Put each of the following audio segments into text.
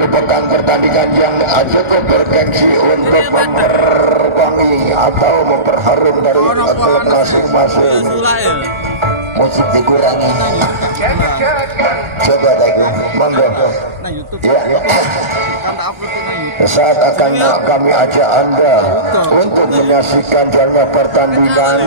merupakan pertandingan yang cukup bergengsi untuk memperwangi atau memperharum dari klub masing-masing. Musik dikurangi. Coba lagi, monggo. Ya. Saat akan kami ajak Anda untuk menyaksikan jalannya pertandingan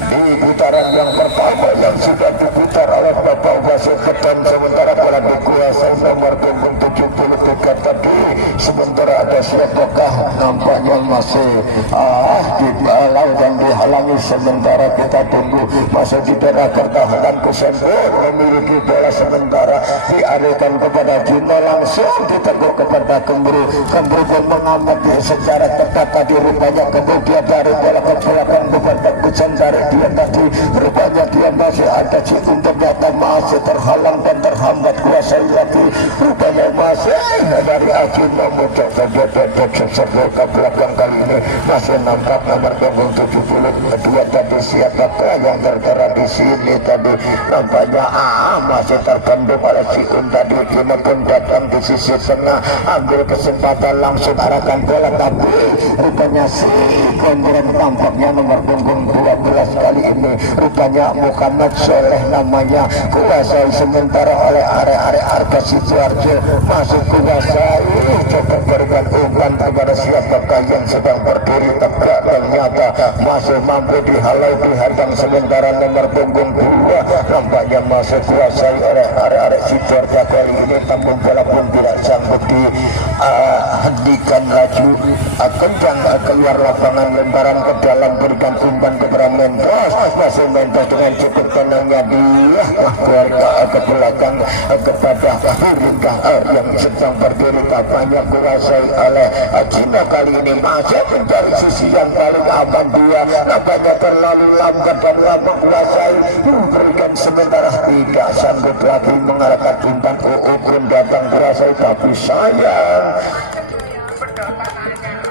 di putaran yang pertama yang sudah diputar oleh Bapak Wasit Keton, sementara bola dikuasai nomor punggung 73 tadi. Sementara ada siapakah nampaknya masih dibalau dan dihalangi, sementara kita tunggu masih di daerah pertahanan Kusembur memiliki bola, sementara dialihkan kepada Jino, langsung ditegur kepada Kembru. Kembru pun mengamati secara ketat tadi, rupanya kemudian dari bola ke belakang kepada Kusembur. Dia tadi rupanya dia masih ada Cikun, ternyata masih terhalang dan terhambat kuasai lagi. Rupanya masih dari Ajin memuncak saja serbuk ke belakang, kali ini masih nampak nomor punggung 72 tadi. Siapakah yang tertera di sini tadi? Nampaknya masih terpenduk oleh Cikun tadi. Dia pun datang di sisi tengah, ambil kesempatan langsung arahkan bola, tapi rupanya si Gondrong tampaknya nomor punggung 12 kali ini rupanya Muhammad Soleh namanya kuasai, sementara oleh are-are Arga Sidoarjo masuk kuasai. Coba berikan umpan kepada siapakah yang sedang berdiri tegak, ternyata masih mampu dihalau dihadang, sementara nomor punggung 2 nampaknya masih kuasai oleh are-are Sidoarjo kali ini. Namun bola pun tidak sanggup dihentikan laju, kencang keluar lapangan, lemparan ke dalam, berikan umpan kepada Mentos, masih Mentos dengan cukup tenangnya dia keluarga ke belakang kepada Ringkah yang sedang berdiri, tampaknya kuasai oleh Cina kali ini masih mencari sisi yang paling aman. Dia nampaknya terlalu lambat dan lama kuasai, berikan, sementara tidak sanggup lagi mengarahkan umpan. Pun datang kuasai, tapi sayang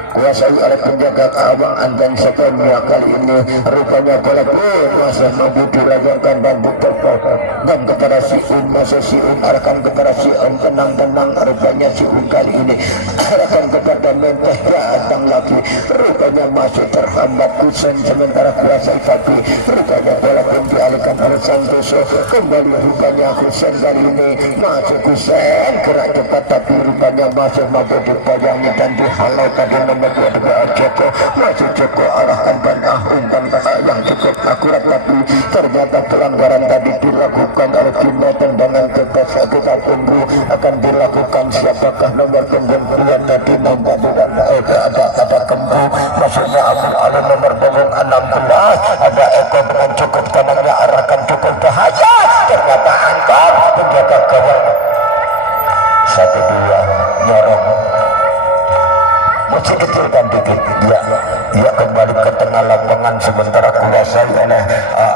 kuasai oleh penjaga gawang Andan Setemnya kali ini. Rupanya bola pun masih mampu dilayangkan dan diterpotong dan kepada Siun, masih Siun arahkan kepada Siun, tenang-tenang. Rupanya Siun kali ini arahkan kepada Menteh, datang lagi, rupanya masih terhambat Kusen, sementara kuasai tapi rupanya bola pun dialihkan oleh Santoso. Kembali rupanya Kusen kali ini, masih Kusen gerak cepat tapi rupanya masih mampu dibayangi dan dihalau tadi nomor 22 Joko. Masih Joko arahkan panah umpan yang cukup akurat, tapi ternyata pelanggaran tadi dilakukan oleh Kino. Tendangan bebas kita tunggu akan dilakukan siapakah nomor punggung 2 tadi. Nomor ada Kembu, maksudnya ambil alih nomor punggung 16, ada Eko dengan cukup tenangnya arahkan, cukup bahaya, ternyata angkat penjaga gawang 1-2 nyorong masih kecil dan dikit. Dia kembali ke tengah lapangan, sementara kuasai oleh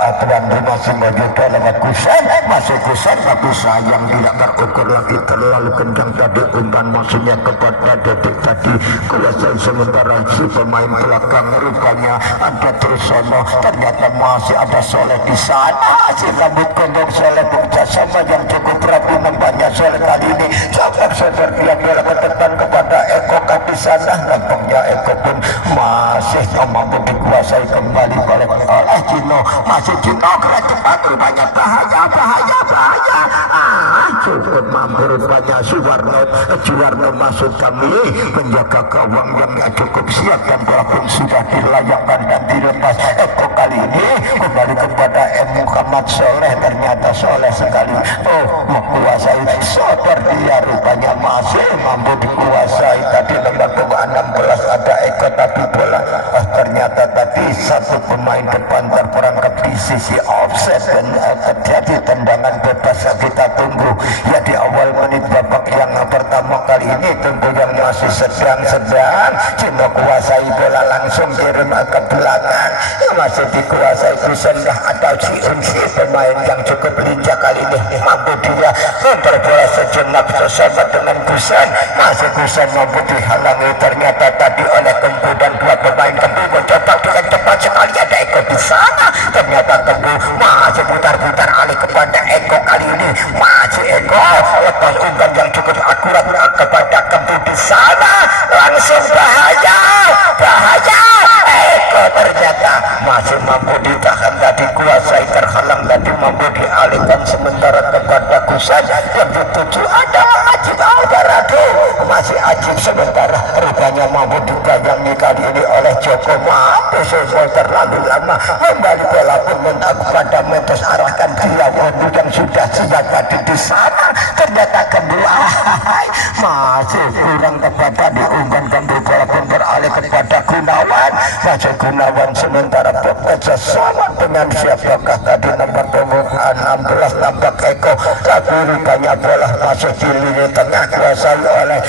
Abdandi masih Mojoto lewat Kusen, masih Kusen tapi sayang tidak terukur lagi, terlalu kencang tadi umpan maksudnya kepada Dedik tadi. Kuasai, sementara si pemain belakang rupanya ada Trisono, ternyata masih ada Soleh di sana. Si rambut gondong Soleh bekerjasama yang cukup rapi, nampaknya Soleh kali ini sampai sodor dia bola ke depan kepada Eko di sana. Nampaknya Eko pun masih mampu dikuasai kembali oleh Cino. Masih Cino gerak cepat, rupanya bahaya. Cukup mampu rupanya Suwarno masuk kami menjaga gawang yang cukup siap, dan bola pun sudah dilayangkan dan dilepas. Eko kali ini kembali kepada Muhammad Soleh, ternyata Soleh sekali menguasai sodor dia, rupanya masih mampu dikuasai tadi nomor 16 ada Eko, tapi bola ternyata tadi satu pemain depan terperangkap di sisi offset dan terjadi tendangan bebas. Kita tunggu ya di awal menit babak yang pertama kali ini, tentu yang masih sedang Cino kuasai bola langsung kirim ke belakang, masih dikuasai Kusen atau si pemain yang cukup lincah kali ini, mampu dia berbola sejenak bersama dengan Kusen, masih Kusen mampu dihalangi ternyata tadi oleh Kembu dan dua pemain Kembu mencoba dengan cepat sekali, ada Eko di sana, ternyata Kembu masih putar-putar alih kepada Eko kali kali ini masih Eko lepas umpan yang cukup akurat kepada Kembu di sana, langsung bahaya Eko ternyata masih mampu ditahan tadi, kuasai terhalang tadi, mampu dialihkan sementara kepada Kusan yang dituju adalah Ajib Alvarado. Masih Ajib sementara rupanya mampu dibayangi kali ini oleh Joko, mampu selesai terlalu lama, kembali bola pun mentak pada Mendes, arahkan dia Wondu yang sudah siap tadi di sana, ternyata kedua masih kurang tepat tadi, umpan kembali bola pun beralih kepada Gunawan, masih Gunawan sementara bekerja sama dengan siapakah tadi nomor punggung 16 tampak Eko, tapi rupanya bola masuk di lini tengah kuasai oleh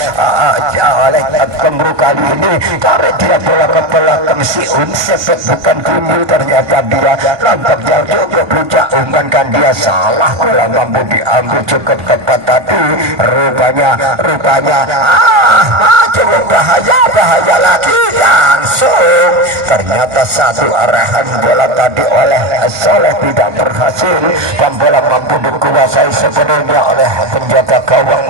Kemru kali ini, karena dia bola ke belakang si Unsepet bukan Gumul, ternyata dia nampak jauh cukup rujak, umpankan dia salah, bola mampu diambil cukup tepat tadi, rupanya cukup bahaya lagi, langsung ternyata satu arahan bola tadi oleh Soleh tidak berhasil, dan bola mampu dikuasai sepenuhnya oleh penjaga gawang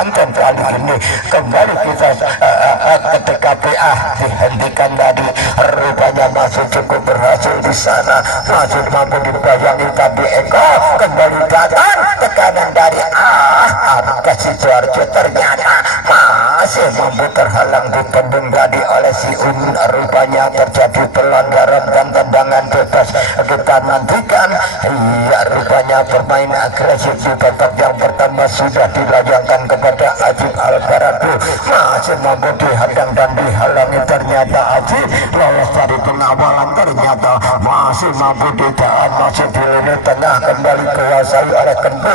Anton kali ini. Kembali kita ketika PA dihentikan tadi, rupanya masih cukup berhasil di sana, masih mampu dibayangi tadi Eko, kembali datang tekanan dari Arka Sidoarjo, ternyata masih mampu terhalang dipendung tadi oleh si rupanya terjadi pelanggaran dan tendangan bebas. Kita nantikan, rupanya bermain agresif di babak yang pertama sudah dilayangkan kepada Ajib Alvarado, masih mampu dihadang dan dihalangi, ternyata Ajib lolos dari pengawalan, ternyata masih mampu ditahan, masih di lini tengah, kembali kuasai oleh Kembu,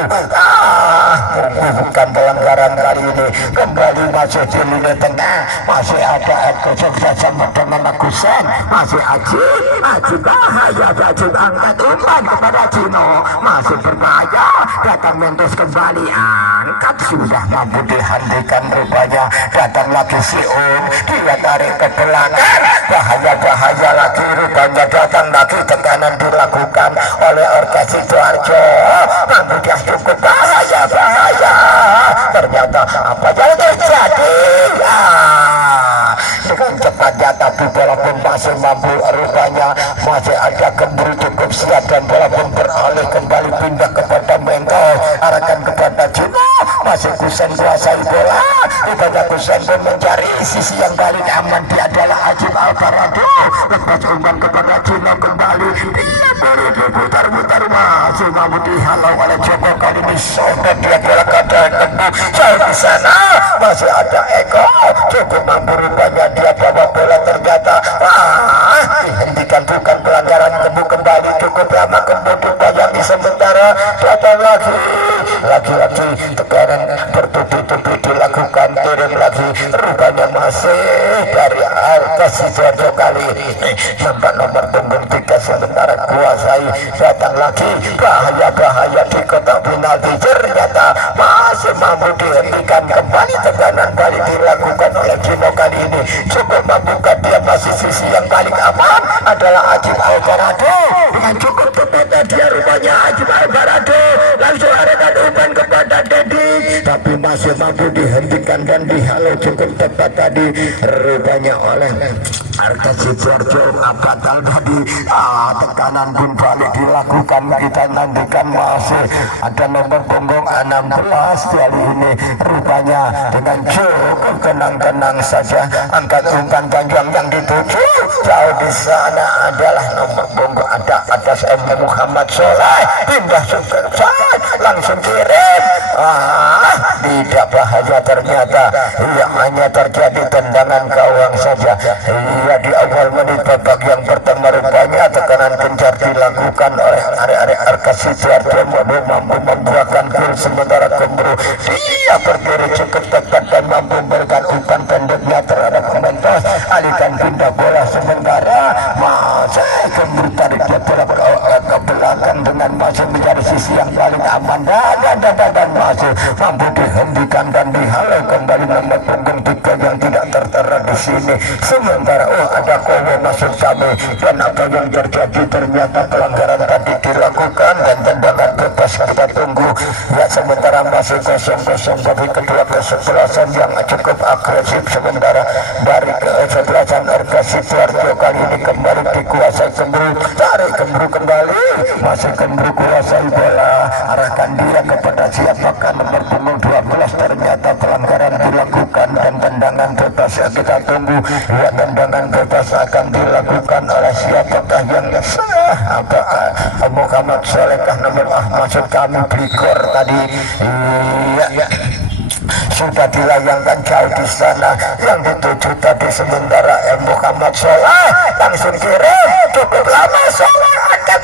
bukan pelanggaran kali ini, kembali masih di lini tengah, masih ada Eko bersama dengan Kusen, masih Ajib bahaya, Ajib angkat umpan kepada Cino, masih berbahaya, datang Mendes kembali angkat, sudah mampu dihentikan, rupanya datang lagi si dia tarik ke belakang, bahaya lagi, rupanya datang lagi, tekanan dilakukan oleh Arka Sidoarjo, mampu dia cukup bahaya, ternyata apa yang terjadi dengan cepatnya, tapi bola pun masih mampu, rupanya masih ada Kembu cukup siap, dan bola pun beralih kembali pindah kepada Mengkol, arahkan kepada Cino, masih Kusen kuasai bola, rupanya Kusen pun mencari sisi yang balik, aman dia adalah Ajib Alvarado, lepas umpan kepada Cino, kembali dia baru diputar-putar, masih mampu dihalau oleh Joko, kali ini sobek dia bola kepada Kembu, jauh di sana masih ada Eko, cukup mampu, rupanya dia bawa bola, ternyata dihentikan, bukan pelanggaran. Kembu kembali cukup lama, Kembu dibayangi sementara, datang lagi tekanan bertubi-tubi dilakukan, turun lagi, rupanya masih dari Arka Sidoarjo kali ini, nampak nomor punggung 3 sementara kuasai, datang lagi, bahaya di kotak penalti, ternyata masih mampu dihentikan, kembali tekanan balik dilakukan oleh Cino kali ini, cukup mampukan dia, masih sisi yang paling aman adalah Ajib Alvarado, dengan cukup tepat dia, rupanya Ajib Alvarado langsung arahkan umpan kepada Dedi, tapi masih mampu dihentikan dan dihalau cukup tepat tadi, rupanya oleh Arka Sidoarjo, batal tadi, tekanan pun balik dilakukan, kita nantikan masih ada nomor punggung 16 kali ini, rupanya dengan cukup tenang saja, angkat umpan panjang yang dituju, jauh di sana adalah nomor punggung atas Muhammad Soleh, pindah langsung kirim, tidak bahaya, ternyata hanya terjadi tendangan gawang saja. Di awal menit babak yang pertama, rupanya tekanan gencar dilakukan oleh arek-arek Arka Sidoarjo, mampu membuahkan gol, sementara Kemru dia berdiri cukup tepat dan mampu memberikan umpan pendeknya terhadap Mendes, alihkan pindah bola, sementara masih Kemru tarik dia bola ke belakang dengan masih mencari posisi yang paling aman dan masih mampu dihentikan dan dihalau kembali nomor punggung 3 yang tidak tertera di sini. Sementara ada Kowo masuk kami, dan apa yang terjadi ternyata pelanggaran tadi dilakukan dan tendangan bebas kita tunggu ya. Sementara masih 0-0 bagi kedua kesebelasan yang cukup agresif. Sementara dari kesebelasan RK Sidoarjo kali ini kembali dikuasai Kembru, tarik Kembru kembali, masih Kembru kuasai bola, arahkan dia kepada siapakah nomor punggung 12. Ternyata pelanggaran dilakukan dan tendangan bebas ya kita tunggu ya. Tendangan bebas akan dilakukan oleh siapakah yang apakah Muhammad Solehkah nomor maksud kami Bligor tadi ya. Sudah dilayangkan jauh di sana yang dituju tadi. Sementara Muhammad Soleh langsung kirim cukup lama. Soleh akan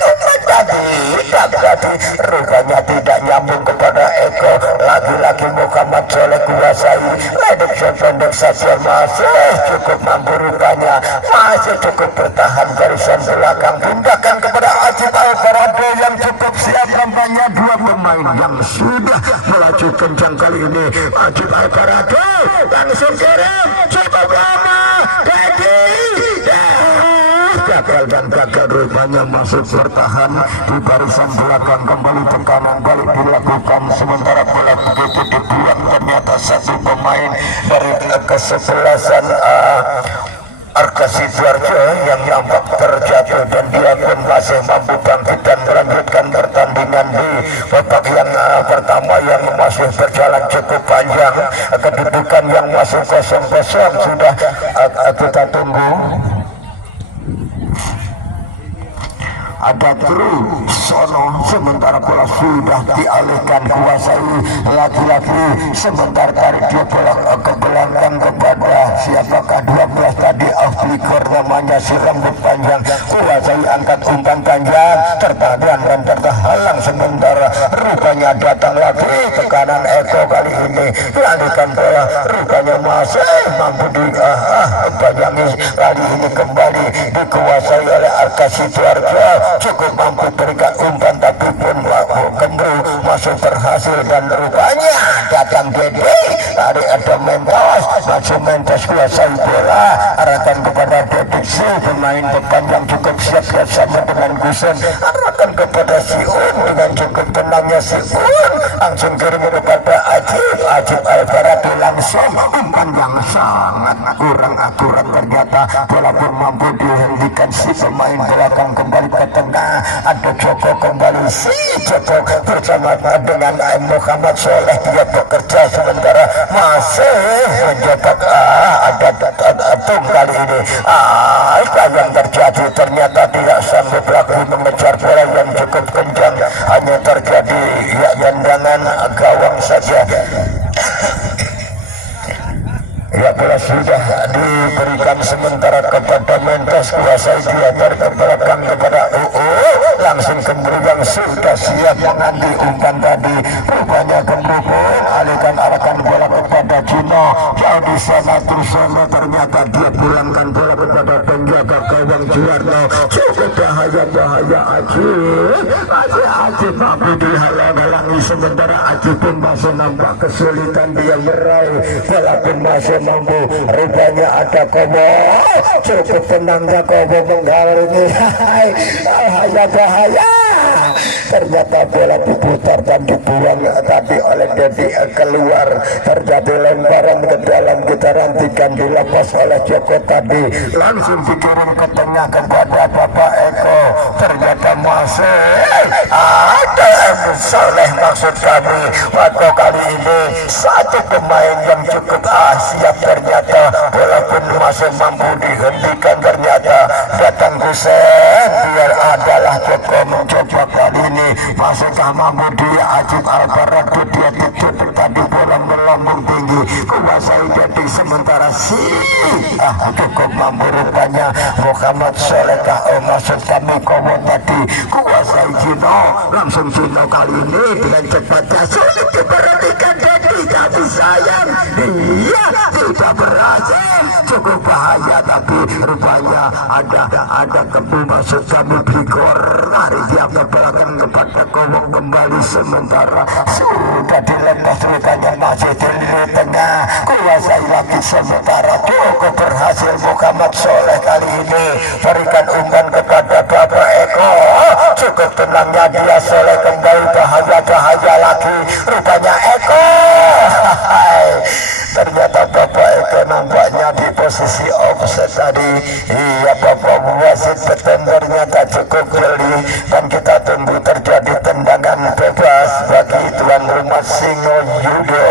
tadi rupanya tidak nyambung kepada Eko. Lagi-lagi Muhammad Soleh kuasai ledek pendek saja, masih cukup mampu rupanya, masih cukup bertahan garisan belakang. Pindahkan kepada Ajib Alvarado yang cukup siap. Nampaknya dua pemain yang sudah melaju kencang kali ini. Ajib Alvarado langsung kirim cukup lama gagal dan gagal rupanya masuk bertahan di barisan belakang. Kembali tekanan balik dilakukan, sementara bola begitu dibuang ternyata satu pemain dari kesebelasan Arka Sidoarjo yang nampak terjatuh, dan dia pun masih mampu bangkit dan melanjutkan pertandingan di babak yang pertama yang masih berjalan cukup panjang. Kedudukan yang masih 0-0 sudah kita tunggu. Ada Tru Sono, sementara bola sudah dialihkan kuasai lagi-lagi. Sebentar tarik dia bola ke belakang kepada siapakah 12 tadi, Bligor namanya, si rambut panjang, kuasai angkat umpan panjang, tertahan dan terhalang. Sementara rupanya datang lagi tekanan Eko kali ini, dialihkan bola rupanya masih mampu dibayangi. Kali ini kembali dikuasai oleh Arka Sidoarjo, cukup mampu berikan umpan tapi pun Kembru masuk berhasil. Dan rupanya datang Dede, tadi ada Mentos kuasai bola, arahkan kepada Dediksi, pemain depan yang cukup siap bersama dengan Gusen, arahkan kepada Siun dengan cukup tenangnya Siun, langsung kirim kepada Ajib Alvarado, langsung umpan yang sangat kurang akurat. Ternyata bola pun mampu dihentikan si pemain belakang. Kembali ke tengah, ada Joko kembali, si Joko bersama dengan Muhammad Soleh, dia bekerja sementara masih menjabat ada Tung kali ini. Apa yang terjadi ternyata tidak sanggup lagi mengejar bola yang cukup kencang, hanya terjadi ya tendangan gawang saja. Ya, bola sudah diberikan sementara kepada Mentos, kuasai dia ke belakang kepada langsung Kembru yang sudah siap mengambil umpan tadi. Rupanya Kembru pun arahkan bola kepada Cino, jauh di sana Trusono, ternyata dia pulangkan bola kepada penjaga gawang Juwarno. Cukup bahaya Ajib mampu dihalang-halangi. Sementara Ajib pun masih nampak kesulitan dia meraih bola, pun masih mampu. Rupanya ada Kobo, cukup tenangnya Kobo menggalau ini. Bahaya. Ternyata bola diputar dan dibuang tadi oleh Dedi keluar. Terjadi lemparan ke dalam getaran tikan, dilepas oleh Joko tadi, langsung dikirim ke tengah kepada Bapak Eko. Ternyata masih ada Soleh maksud kami. Waktu kali ini satu pemain yang cukup siap. Ternyata bola pun masih mampu dihentikan. Ternyata datang Gusen, biar adalah Joko mencoba kali ini. Masihkah mampu dia Ajib Alvarado, dia tutup tadi bola melambung tinggi, kuasai Dedi. Sementara cukup mampu rupanya Muhammad Solehkah maksud kami Kowo tadi, kuasai Cino. Langsung Cino kali ini dengan cepatnya sulit diperhatikan dan tidak disayang. Iya, tidak berhasil. Cukup bahaya tapi rupanya ada kembu masuk kami Bligor. Lari dia ke belakang kepada Kowong kembali sementara sudah dilepas rupanya masih di tengah. Kuasai lagi sementara cukup berhasil Muhammad Soleh kali ini berikan umpan kepada Bapak Eko. Cukup tenangnya dia Soleh kembali bahaya lagi rupanya Eko. Ternyata Bapak Eko nampaknya di posisi offset tadi. Iya, Bapak wasit beton ternyata cukup jeli dan kita tunggu terjadi tendangan bebas bagi tuan rumah Singo Yudo.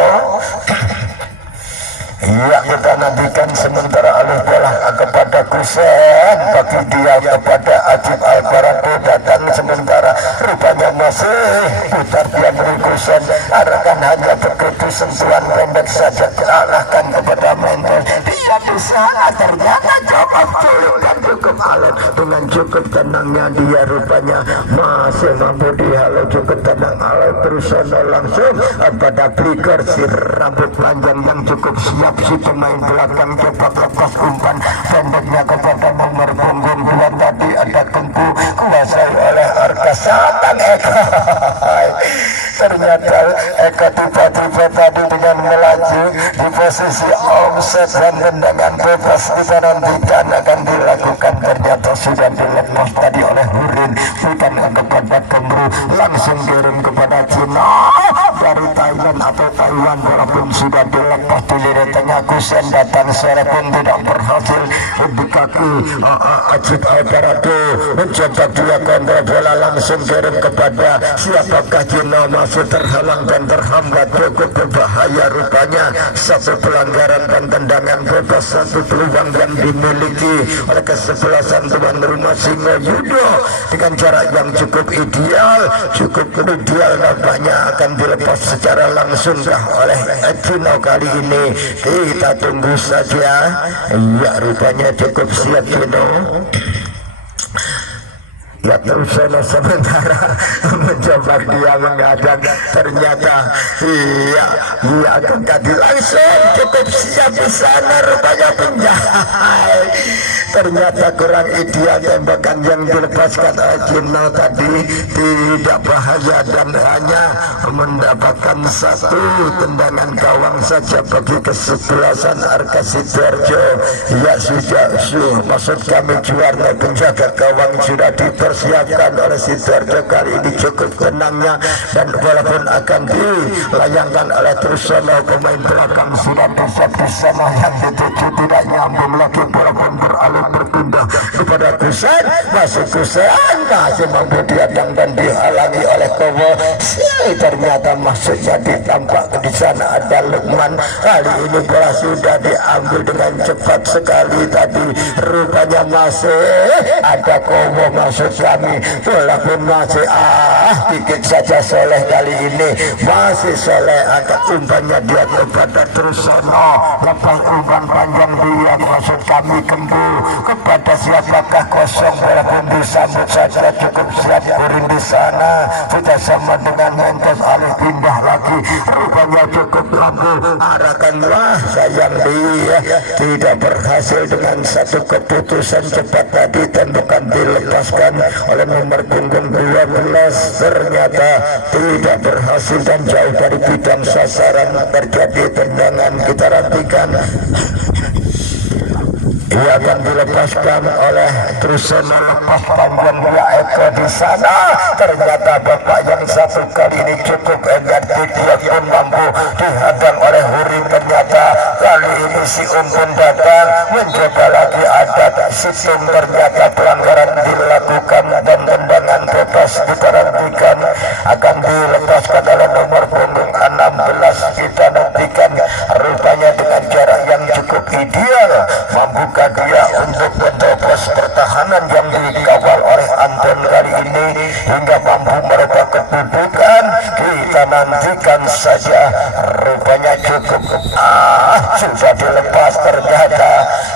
Iya, kita nantikan sementara alih bola kepada Kusen bagi dia kepada Ajib Alvarado datang sementara rupanya masih putar dia beri Kusen arahkan hanya begitu sentuhan pendek saja diarahkan kepada Mentor. Dia di sana ternyata cukup sulit dan cukup alat dengan cukup tenangnya dia rupanya masih mampu dihalau cukup tenang alat terus langsung pada Bligor si rambut panjang yang cukup siap. Si pemain belakang cepat lepas umpan pendeknya kepada nomor punggung 2 tadi ada Kempu kuasai oleh Arka Satan Eko. Ternyata Eko tiba-tiba tadi dengan melaju di posisi offset dan tendangan bebas kita nantikan akan dilakukan ternyata sudah dilepas tadi oleh Hurin bukan kepada Kemru langsung kirim kepada Cina dari Thailand atau Taiwan walaupun sudah dilepas di lirik tengah Kusen datang sore pun tidak berhasil di kaki Ajib Alvarado mencoba dia kontrol bola langsung kirim kepada siapakah Cina masih terhalang dan terhambat cukup berbahaya rupanya satu pelanggaran dan tendangan bebas satu peluang yang dimiliki oleh kesebelasan tuan rumah Singo Yudo dengan jarak yang cukup ideal nampaknya akan dilepas secara langsung oleh Cino kali ini. Kita tunggu saja. Ya rupanya cukup siap Cino. Ya terus sementara mencoba dia menghadang ternyata iya kaki langsung cukup siap di sana rupanya penjahit ternyata kurang ideal tembakan yang dilepaskan oleh Cino tadi tidak bahaya dan hanya mendapatkan satu tendangan gawang saja bagi kesebelasan Arka Sidoarjo. Ya sudah maksud kami juara penjaga gawang sudah dipersiapkan oleh Sidoarjo kali ini cukup tenangnya dan walaupun akan dilayangkan oleh Trusono pemain belakang sudah bersiap di sana yang dituju tidak nyambung lagi walaupun berpindah kepada Kusen masih mampu diadang dan dihalangi oleh Kowo. Ternyata maksudnya ditampak di sana ada Lukman. Kali ini bola sudah diambil dengan cepat sekali tadi rupanya masih ada Kowo maksud kami walaupun masih dikit saja Soleh kali ini masih Soleh angkat umpannya dia kepada Trusono lepas umpan panjang dia maksud kami Kembu kepada siapakah kosong walaupun disambut saja cukup siap Urin di sana kita sama dengan Mentos alih pindah lagi rupanya cukup mampu arahkanlah sayang dia tidak berhasil dengan satu keputusan cepat tadi tembakan dilepaskan oleh nomor punggung 12 ternyata tidak berhasil dan jauh dari bidang sasaran terjadi tendangan kita nantikan. Ia akan dilepaskan oleh Trusono lepas panjang dia Eko di sana ternyata bapak yang satu kali ini cukup energetik dia pun mampu dihadang oleh Huri ternyata kali ini si Umpun datang mencoba lagi ada Situng ternyata pelanggaran dilakukan dan tendangan bebas diperhentikan akan dilepaskan oleh nomor punggung 16 kita nantikan rupanya dengan jarak yang cukup ideal mampukah dia untuk menerobos pertahanan yang dikawal oleh Anton kali ini hingga mampu merubah kedudukan kita nantikan saja rupanya cukup sudah dilepas ternyata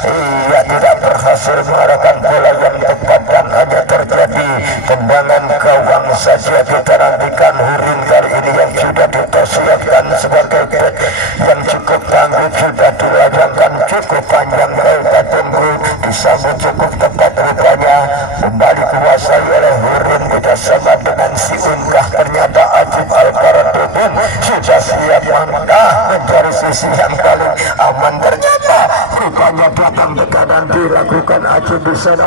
ia tidak berhasil mengarahkan bola yang tepat dan hanya terjadi tendangan gawang saja kita nantikan Hurin kali ini yang sudah ditosiapkan sebagai back yang cukup tangguh, sudah dilajangkan cukup panjang, kita tunggu disambut cukup tepat rupanya, kembali kuasai oleh Hurin bersama dengan si Unkah. Ternyata Ajib Alparado pun sudah siap mangkah mencari sisi yang paling aman. Ternyata rupanya datang tekanan dilakukan Ajib di sana.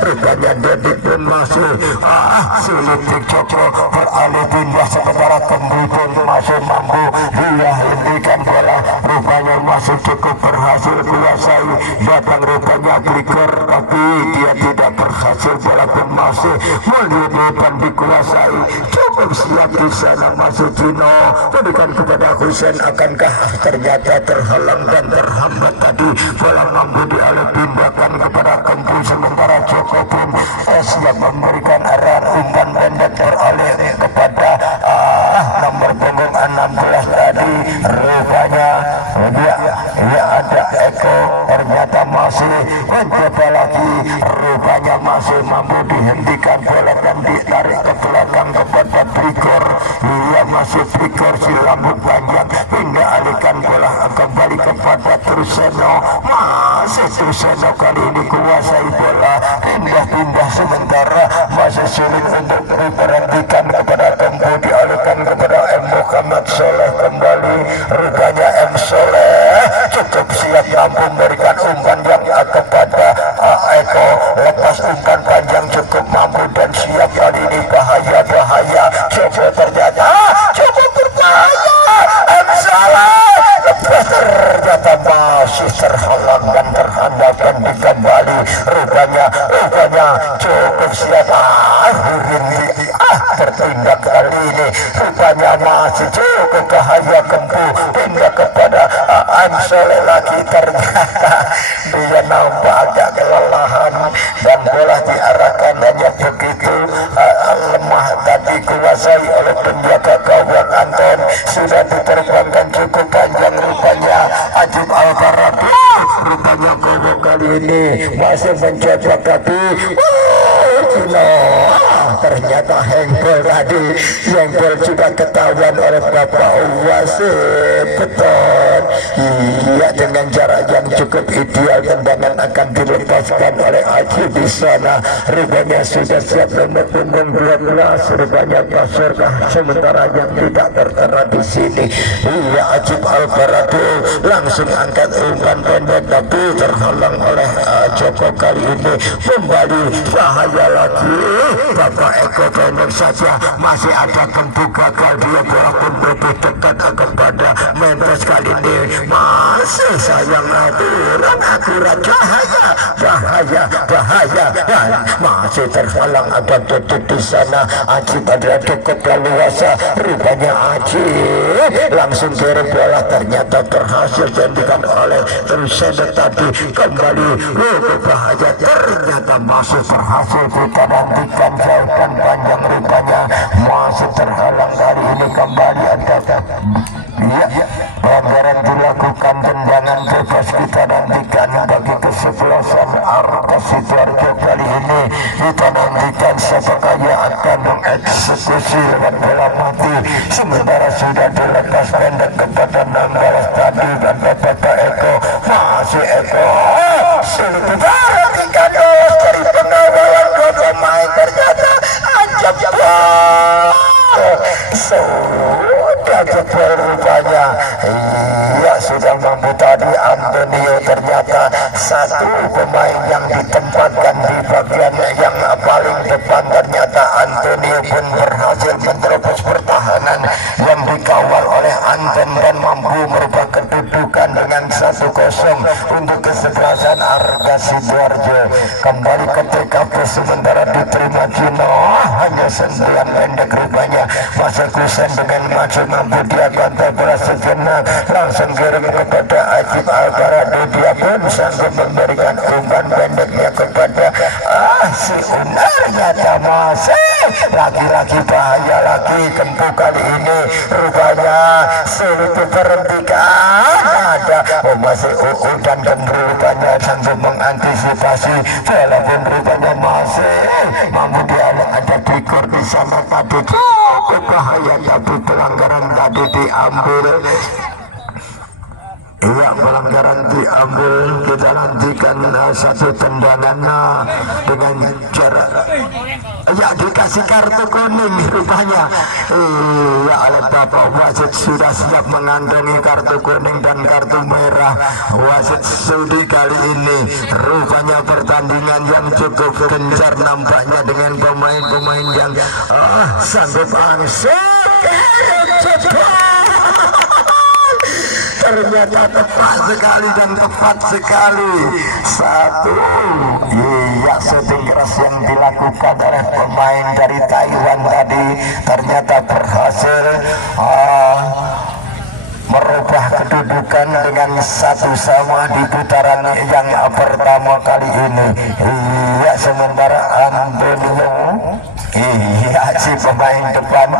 Rupanya Dedik pun masih sulit dicoba beralih pindah, sementara Kembu pun masih mampu dia hentikan bola. Rupanya masih cukup berhasil kuasai, datang rupanya Trigger tapi dia tidak berhasil, bola pun masih melihat dan dikuasai. Cukup siap di sana masih Cino berikan kepada Husein, akankah ternyata terhalang dan terhambat tadi, bola mampu dialih pindahkan kepada Kembu, sementara Joko pun siap memberikan arahan umpan pendek beralih kepada nomor punggung 16 tadi. Rupanya dia ada Eko, ternyata masih mencoba lagi, rupanya masih mampu dihentikan bola dan ditarik ke belakang kepada Trigger. Ia masih Trigger si rambut panjang hingga alihkan bola kembali kepada Truseno. Masih Truseno kali ini kuasai bola, pindah-pindah, sementara masih sulit untuk diberhentikan kepada Kembu, dialihkan kepada M. Muhammad Soleh kembali. Rupanya M. Soleh cukup siap mampu memberikan umpan yang kepada Eko, lepas umpan panjang cukup mampu dan siap kali ini. Bahaya coba, ternyata cukup berbahaya. M. Soleh lepas, ternyata masih terhalang dan terhandapkan kembali. Rupanya cukup siap Hurin tertindak kali ini. Rupanya masih cukup bahaya. Kembu pindah kepada M. Soleh lagi, ternyata dia nampak agak kelelahan dan bola diarahkan hanya begitu lemah tadi, kuasai oleh penjaga gawang Anton. Sudah diterbangkan cukup panjang rupanya Ajib Alparado. Rupanya Kowo kali ini masih mencoba tapi ternyata hengkol tadi, hengkol juga ketahuan oleh Bapak Wasit Beton. Iya, dengan jarak yang cukup ideal tendangan akan dilepaskan oleh Aji di sana. Rupanya sudah siap nomor punggung 12, rupanya Pasurkah, sementara yang tidak tertera di sini. Iya, Ajib Alparado langsung angkat umpan pendek tapi terhalang oleh Joko kali ini. Kembali bahaya lagi. Bapak Eko pendek saja, masih ada Kembu gagal, dia bola pun lebih dekat kepada Mentos kali ini. Masih sayang kurang akurat, bahaya dan masih terhalang. Ada tutup di sana. Ajib adalah cukup leluasa. Rupanya Ajib langsung kirim bola, ternyata berhasil dihentikan oleh Truseno tadi. Kembali bahaya, ternyata masih berhasil kita nantikan jawaban panjang. Rupanya masih terhalang kali ini. Kembali ada pelanggaran dilakukan, tendangan bebas kita nantikan bagi kesebelasan Arkas Sidoarjo kali ini. Kita nantikan siapakah yang akan mengeksekusi lewat bola mati, sementara sudah dilepas pendek kepada 16 tadi dan Bapak Eko. Masih Eko sulit diperhatikan dari pengawalan dua pemain, ternyata Ajab sudah jebol rupanya. Iya, sudah mampu tadi Antonio, ternyata satu pemain yang ditempatkan di bagian yang paling depan. Ternyata Antonio pun berhasil menerobos pertahanan yang dikawal oleh Anton dan mampu merubah kedudukan dengan 1-0 untuk kesebelasan Arkas Sidoarjo. Kembali ke TKP, sementara diterima Cino, hanya sentuhan pendek rupanya. Masa Kusen dengan maju mampu dia bantai bola sejenak, langsung kirim kepada Ajib Alparado. Dia pun sanggup memberikan umpan pendeknya kepada si Unar. Ternyata masih lagi-lagi bahaya lagi. Kembu kali ini rupanya sulit diberhentikan. Ada masih dan Kembu rupanya sanggup mengantisipasi, walaupun rupanya masih mampu dialih. Ada skor di sana tadi berbahaya, tapi pelanggaran tadi diambil. Iya, pelanggaran diambil. Kita nantikan satu tendangan dengan jarak. Ya, dikasih kartu kuning rupanya. Iya, oleh Bapak wasit sudah siap mengantongi kartu kuning dan kartu merah. Wasit Sudi kali ini rupanya pertandingan yang cukup gencar nampaknya dengan pemain-pemain yang sanggup langsung. Ternyata tepat sekali dan tepat sekali. Satu, iya, shooting keras yang dilakukan oleh pemain dari Taiwan tadi ternyata berhasil merubah kedudukan dengan 1-1 di putaran yang pertama kali ini. Iya, sementara Antonio, iya, si pemain depan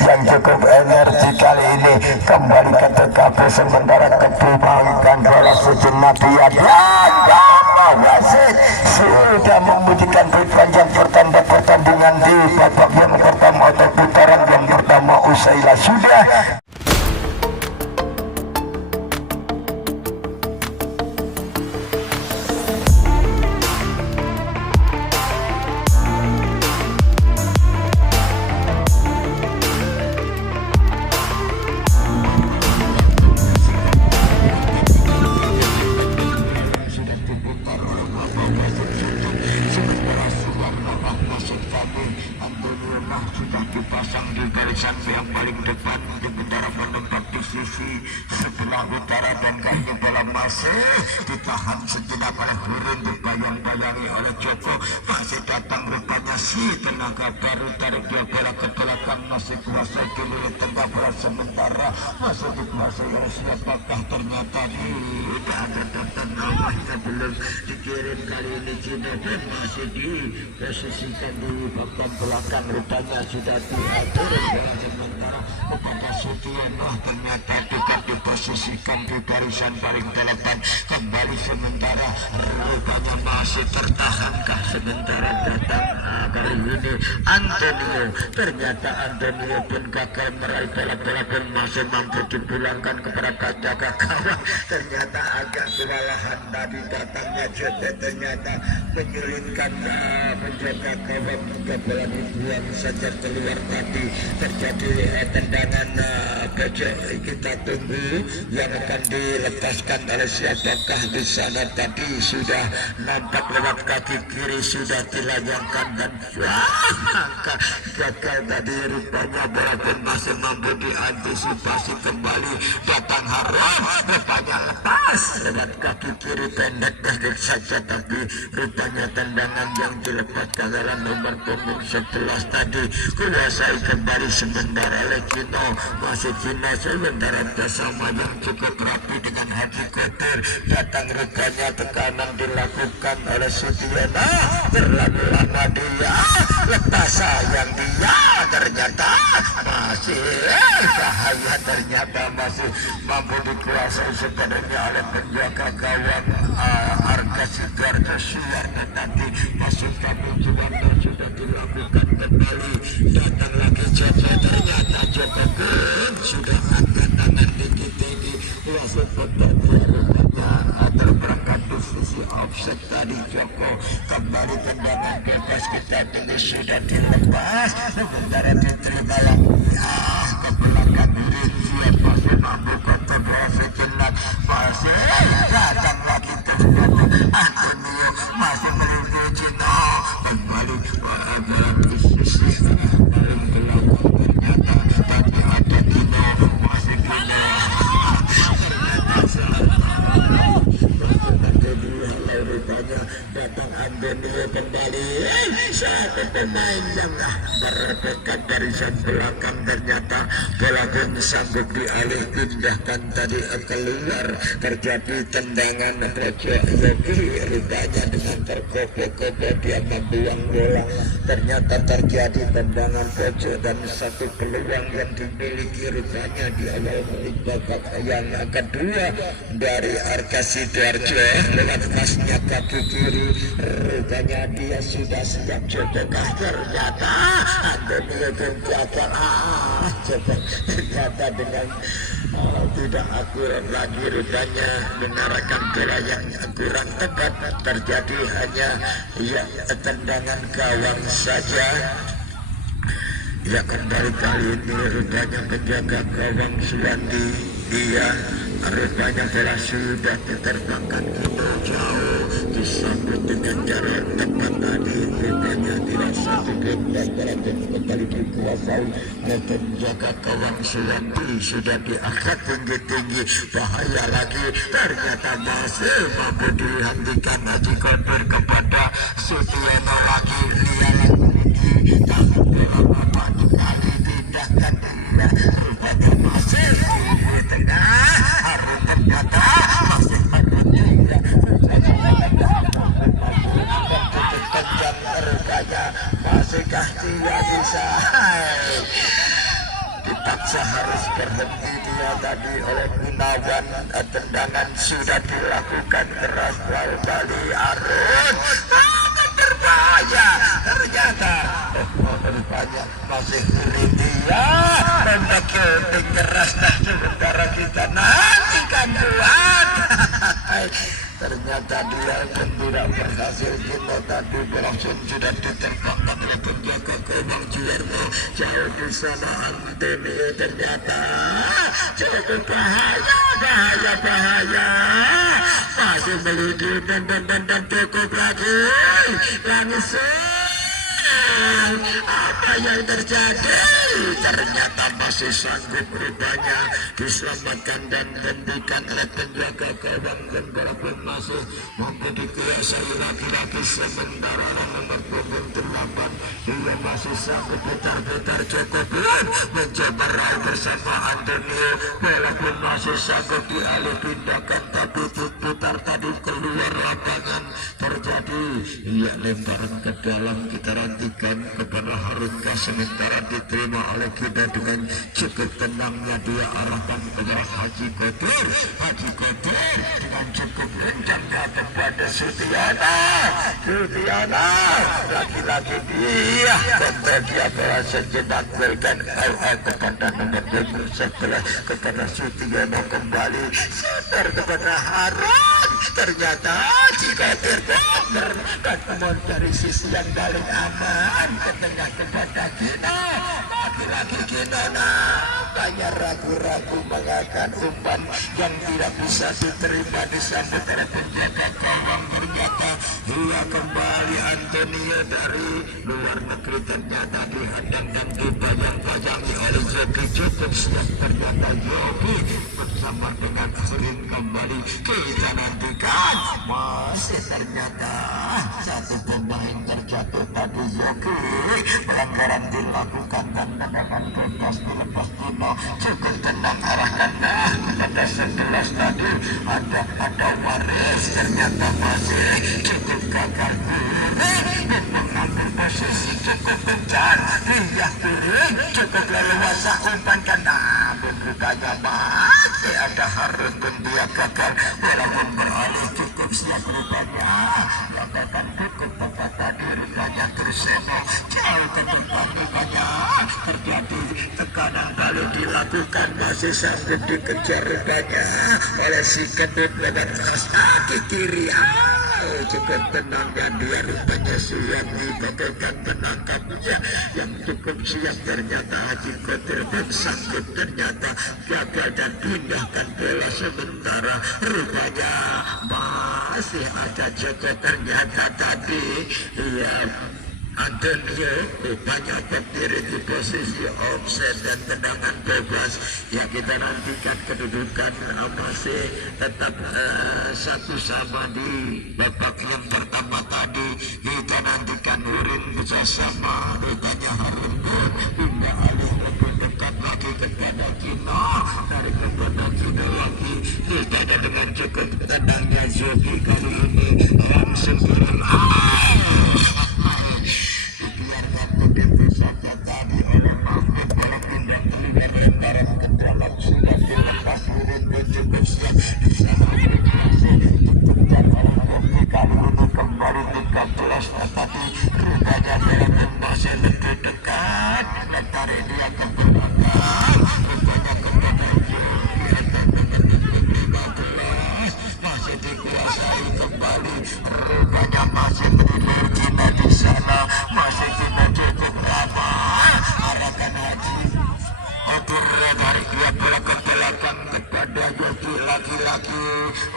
yang cukup energi kali ini kembali ke TKP, sementara kedudukan bola sejenak dia dan wasit sudah membunyikan panjang pertandingan di babak yang pertama atau putaran yang pertama usailah sudah. Sudah dipasang di barisan yang paling depan di utara, menembak di sisi sebelah utara, dan kayaknya bola masih ditahan sejenak oleh Hurun, dibayang-bayangi oleh Joko. Masih datang rupanya si tenaga baru, tarik dia bola ke belakang, masih kuasai kiri tengah bola, sementara masih dikuasai oleh siapakah, ternyata tidak ada datang namanya, belum dikirim kali ini Cina, dan masih diposisikan di bagian belakang, rupanya sudah diatur. Sementara kepada Sutiano ternyata juga diposisikan di barisan paling depan kembali, sementara rupanya masih tertahankah, sementara datang kali ini Antonio. Ternyata Antonio pun gagal meraih bola-bola dan masih mampu dipulangkan kepada penjaga gawang. Ternyata agak kewalahan tadi datangnya JP, ternyata menyulitkan penjaga gawang, juga bola dibuang saja keluar tadi. Terjadi tendangan pojok, kita tunggu yang akan dilepaskan oleh siapakah di sana. Tadi sudah nampak lewat kaki kiri, sudah dilayangkan dan gagal tadi, rupanya bola pun masih mampu diantisipasi kembali. Datang Haram, rupanya lepas lewat kaki kiri, pendek saja, tapi rupanya tendangan yang dilepaskan adalah nomor punggung 11 tadi kuasai kembali, sementara Lekino masih Cina, sementara bersama yang cukup rapi dengan Haji Kodir. Datang rupanya tekanan dilakukan oleh Sutiana, terlalu lama dia lepas sayang dia, ternyata masih bahaya, ternyata masih mampu dikuasai sebenarnya oleh penjaga gawang Arga Sidarto Suwarno. Nanti masuk kami juga sudah dilakukan kembali. Datang lagi Joko, ternyata Joko pun sudah angkat tangan dikit ini. Wasit rupanya terperangkap di sisi offset tadi. Joko kembali, tendangan bebas kita tunggu sudah dilepas, sementara diterima lagi ke belakang kiri. Siap masih mampu kontemplasi jenak, masih datang lagi ternyata Antonio masih melindungi Cina, kembali bola di sisi paling belakang. Ternyata tadi ada Dino, masih Dino, ternyata kedua rupanya datang Antonio kembali. Satu pemain yang merebutkan barisan belakang ternyata bola pun sanggup dialih pindahkan tadi keluar. Terjadi tendangan pojok Yogi, rupanya dengan terkopo-kopo dia membuang bola. Ternyata terjadi tendangan pojok dan satu peluang yang dimiliki rupanya di awal menit babak yang kedua dari Arka Sidoarjo lewat pasnya kaki kiri. Rupanya dia sudah siap coba, ternyata Antonio Gonzaga coba ternyata dengan tidak akurat lagi rupanya mengarahkan bola yang kurang tepat. Terjadi hanya tendangan gawang saja. Ya, kembali kali ini rupanya penjaga gawang Suwandi dia rupanya bola sudah diterbangkan ke jauh, disambut dengan jarak tepat tadi. Rupanya tidak satu game dan bola kembali dikuasai dan penjaga gawang Suwandi sudah diangkat tinggi-tinggi. Bahaya lagi, ternyata masih mampu dihentikan Haji Kodir kepada Sutiyono lagi. Dia lagi tahan bola bapak dikali pindahkan dia. Rupanya masih di tengah. Harun ternyata masih mampu juga. Kencang rupanya masihkah dia bisa? Dipaksa harus berhenti dia tadi oleh Gunawan. Tendangan sudah dilakukan keras kembali Harun. Berbahaya ternyata. Rupanya masih dia membagian keras dan sementara kita nantikan Tuhan. Ternyata dia pun tidak berhasil. Kita tadi langsung sudah diterbangkan oleh penjaga gawang Juwerno. Jauh di sana Antonio ternyata cukup bahaya. Masih meluju dan cukup lagi. Langsung apa yang terjadi? Ternyata masih sanggup rupanya diselamatkan dan dihentikan oleh penjaga gawang. Dan bola pun masih mampu dikuasai lagi-lagi sementara nomor 28 dia masih sanggup putar-putar cukup mencoba raih bersama Antonio. Bola pun masih sanggup dialih pindahkan tapi putar tadi keluar lapangan. Terjadi lemparan ke dalam, kita rantikan kepada Harunka sementara diterima oleh kita dengan cukup tenangnya dia arahkan kepada Haji Kodir. Haji Kodir dengan cukup kencangnya kepada Sutiyono. Lagi-lagi dia dia berhasil menampilkan kepada nomor 11 kepada Sutiyono kembali sebentar kepada Harun. Ternyata Haji Kodir dan dari sisi yang paling aman ke tengah kepada Gino. Lagi-lagi Gino banyak ragu-ragu mengakan umpan yang tidak bisa diterima disambut oleh penjaga gawang. Ternyata dia kembali Antonio dari luar negeri ternyata dihadang dan dibayang-bayangi oleh Yogi. Cukup siap ternyata Yogi bersama dengan Surin kembali. Kita nantikan masih ternyata satu pemain terjatuh tadi Yogi. Pelanggaran dilakukan dan tendangan bebas dilepas Gino. Cukup tenang arahkan kepada 11 tadi ada Waris. Ternyata masih cukup gagal mengambil posisi cukup kencang. Dia piring cukup leluasa umpankan namun rupanya masih ada Harun pun dia gagal. Bola pun beralih cukup siap rupanya. Katakan cukup tepat tadi rupanya Triseno jauh ke depan rupanya terjadi tekanan kali dilakukan masih sanggup dikejar rupanya oleh si Kedut lewat kaki kiri. Cukup tenangnya dia rupanya siap dibagaikan penangkapnya yang cukup siap. Ternyata Haji Kodir pun sanggup ternyata gagal dan pindahkan bola sementara rupanya masih ada Joko ternyata tadi Antonio rupanya berdiri di posisi offset dan tendangan bebas. Ya, kita nantikan kedudukan masih tetap satu sama di babak yang pertama tadi. Kita nantikan Urin bersama rupanya Harun hingga alih lebih dekat lagi kepada Kino, dari kepada Kino lagi tidak dengan cukup tendangnya Zoki kali ini langsung kirim dibiarkan begitu saja tadi oleh Mahmud. Bola pindah keluar lemparan ke dalam sudah dilepas Urin cukup siap di sana berhasil dikejar oleh Zoki kali ini kembali 13 tetapi rupanya dalam masih lebih dekat tarik dia ke belakang rupanya kepada Zoki atau masih dikuasai kembali rupanya masih berdiri Cina di sana masih Cina cukup lama arahkan Haji oper dari dia belakang kepada Yogi laki-laki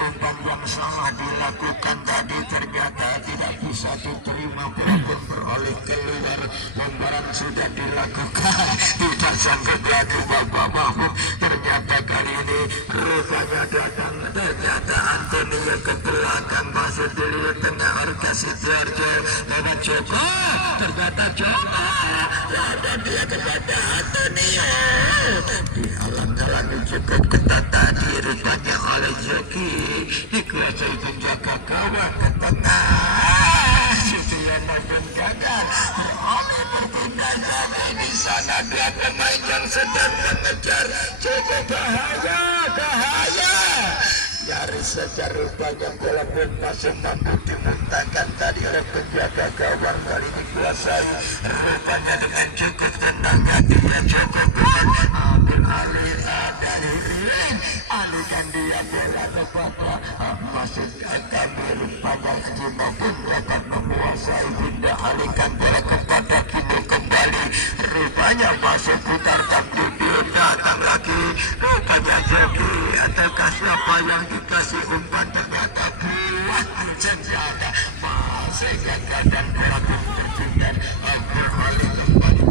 umpan yang salah dilakukan tadi ternyata tidak bisa diterima pelaku beroleh keluar lembaran sudah dilakukan tidak sanggup lagi Bapak Mahmud ternyata kali ini rupanya datang ternyata Antonio ke belakang masuk di tengah Orka Sidoarjo lewat Joko ternyata Joko dan dia kepada Antonio dihalang-halangi cukup ketat tadi rupanya oleh Zoki dikuasai penjaga gawang ke tengah Sufiana pun gagal oleh bertindak sampai di sana dua pemain yang sedang mengejar cukup bahaya nyaris saja rupanya bola pun masih mampu dimuntahkan tadi oleh penjaga gawang kali dikuasai rupanya dengan cukup tendangan dia cukup kuat ambil alih dari Ring alihkan dia bola kepada masih kami rupanya Kino pun dapat menguasai pindah alihkan bola kepada Kino kembali rupanya masih putar tapi dia datang lagi rupanya Joki ataukah siapa yang dikasih umpan ternyata buat senjata masih gagal dan bola pun tertinggal beralih kembali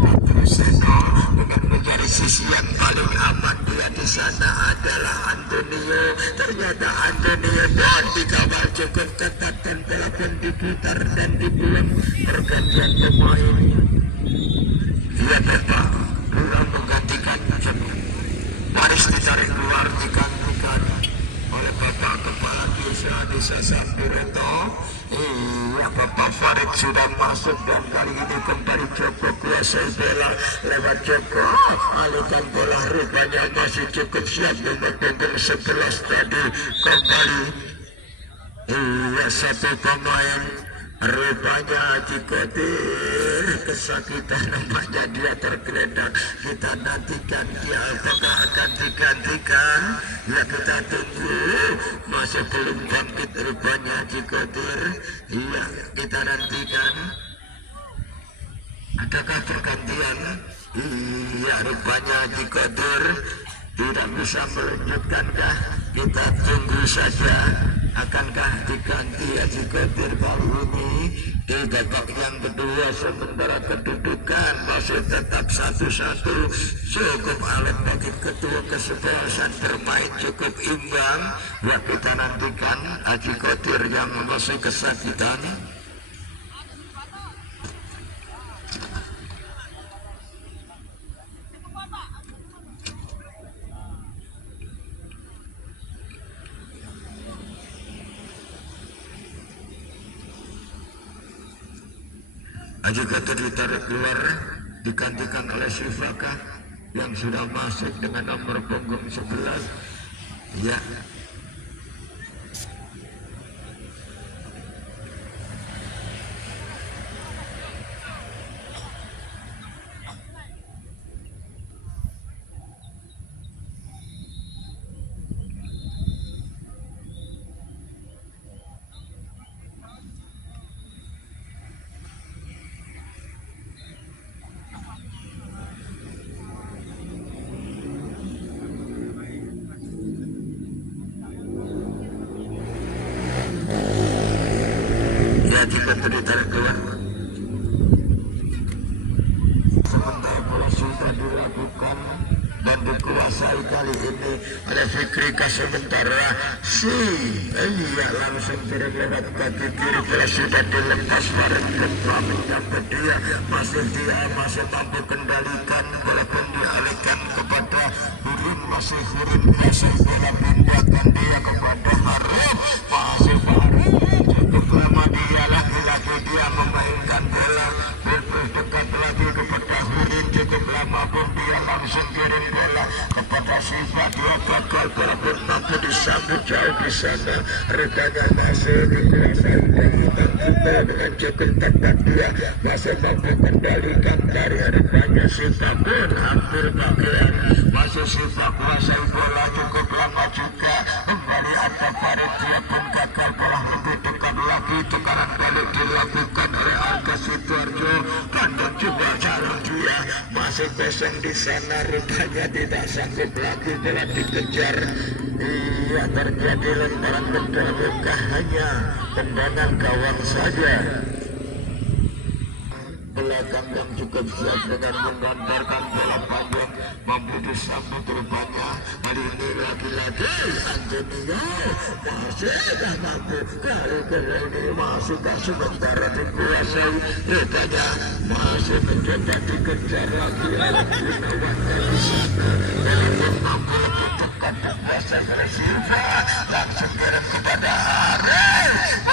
Truseno dengan mencari sisi yang paling aman dia di sana adalah Antonio ternyata Antonio dan dikawal cukup ketat dan bola pun diputar dan dibuang pergantian pemain dia Bapak belum menggantikan Baris ditarik keluar digantikan oleh Bapak Kepala Desa Sampireto. Iya, Bapak Farid sudah masuk dan kali ini kembali Joko kuasai bola lewat Joko alihkan bola rupanya masih cukup siap nomor punggung 11 tadi kembali. Iya, satu pemain rupanya Cikotir kesakitan namanya dia tergeletak kita nantikan dia apakah akan digantikan ya kita tunggu masih belum bangkit rupanya Cikotir iya kita nantikan adakah pergantian iya rupanya Cikotir tidak bisa melanjutkankah kita tunggu saja akankah diganti Cikotir kali ini di babak yang kedua sementara kedudukan masih tetap 1-1 cukup alat bagi ketua kesebelasan bermain cukup imbang ya kita nantikan Cikotir yang masih kesakitan. Cikotir ditarik keluar digantikan oleh Sifaka yang sudah masuk dengan nomor punggung 11 ya Cikotir ditarik keluar dikuasai kali ini oleh Fikri sementara iya langsung turun lewat kaki kiri bola sudah dilepas bareng menyambut dia masih mampu kendalikan walaupun dialihkan kepada Hurun masih bola membuatkan dia kepada Harun masih Harun cukup lama dia lagi-lagi dia memainkan bola terus dekat lagi kepada Hurun cukup lama pun dia langsung kirim bola kepada Siva dia gagal bola pun mampu disambut jauh di sana rupanya masih dikuasai kita dengan cukup tepat dia masih mampu kendalikan dari rupanya Siva pun hampir bagian masih Siva kuasai bola cukup lama juga kembali ada Farid dia pun gagal bola lebih dekat lagi tekanan balik dilakukan oleh Arga Sidoarjo kandang juga jalan dia masih kosong di sana rupanya tidak sanggup lagi bola dikejar iya terjadi lemparan benda bukan hanya tendangan gawang saja belakang yang cukup siap dengan menggambarkan bola panjang mampu disambut rupanya hari ini lagi-lagi Antonio masih tidak mampu kali ini masih tak sementara dikuasai rupanya masih mencoba dikejar lagi oleh Gunawan dari sana walaupun mampu lebih dekat dikuasai oleh Silva langsung kirim kepada Ares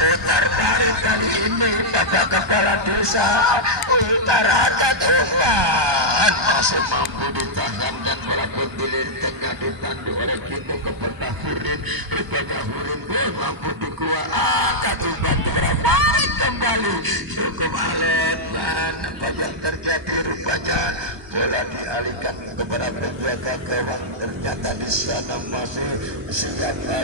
putar balik kali ini pada kepala desa utara Tuhan masih mampu ditahan dan bola pun dilintangkan ditandu oleh Kino kepada Hurun rupanya Hurun mampu dikuasai Tuhan balik kembali cukup alet dan apa yang terjadi rupanya bola dialihkan kepada penjaga gawang ternyata di sana masih Setiana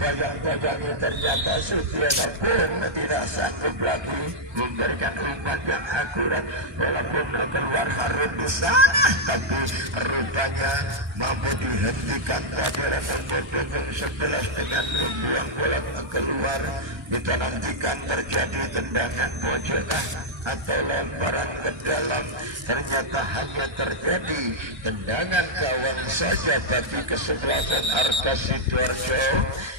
bayang-bayangi ternyata Setiana pun tidak sanggup lagi memberikan umpan yang akurat walaupun keluar Harun di sana tapi rupanya mampu dihentikan tadi rekan-rekan 11 dengan membuang bola keluar kita nantikan terjadi tendangan pojokan atau lemparan ke dalam ternyata hanya terjadi tendangan gawang saja bagi kesebelasan Arga Sidoarjo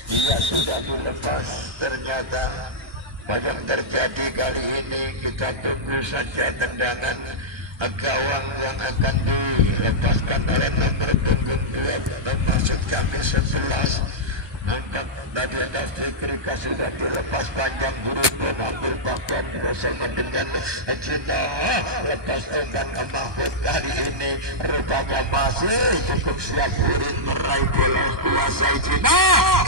ia sudah dilepas ternyata apa yang terjadi kali ini kita tunggu saja tendangan gawang yang akan dilepaskan oleh nomor punggung 2 termasuk kami 11 untuk tadi ada Fikri sudah dilepas panjang buruk mengambil bagian bersama dengan Cina lepas umpan ke Mahfud kali ini rupanya masih cukup siap Hurun meraih bola kuasai Cina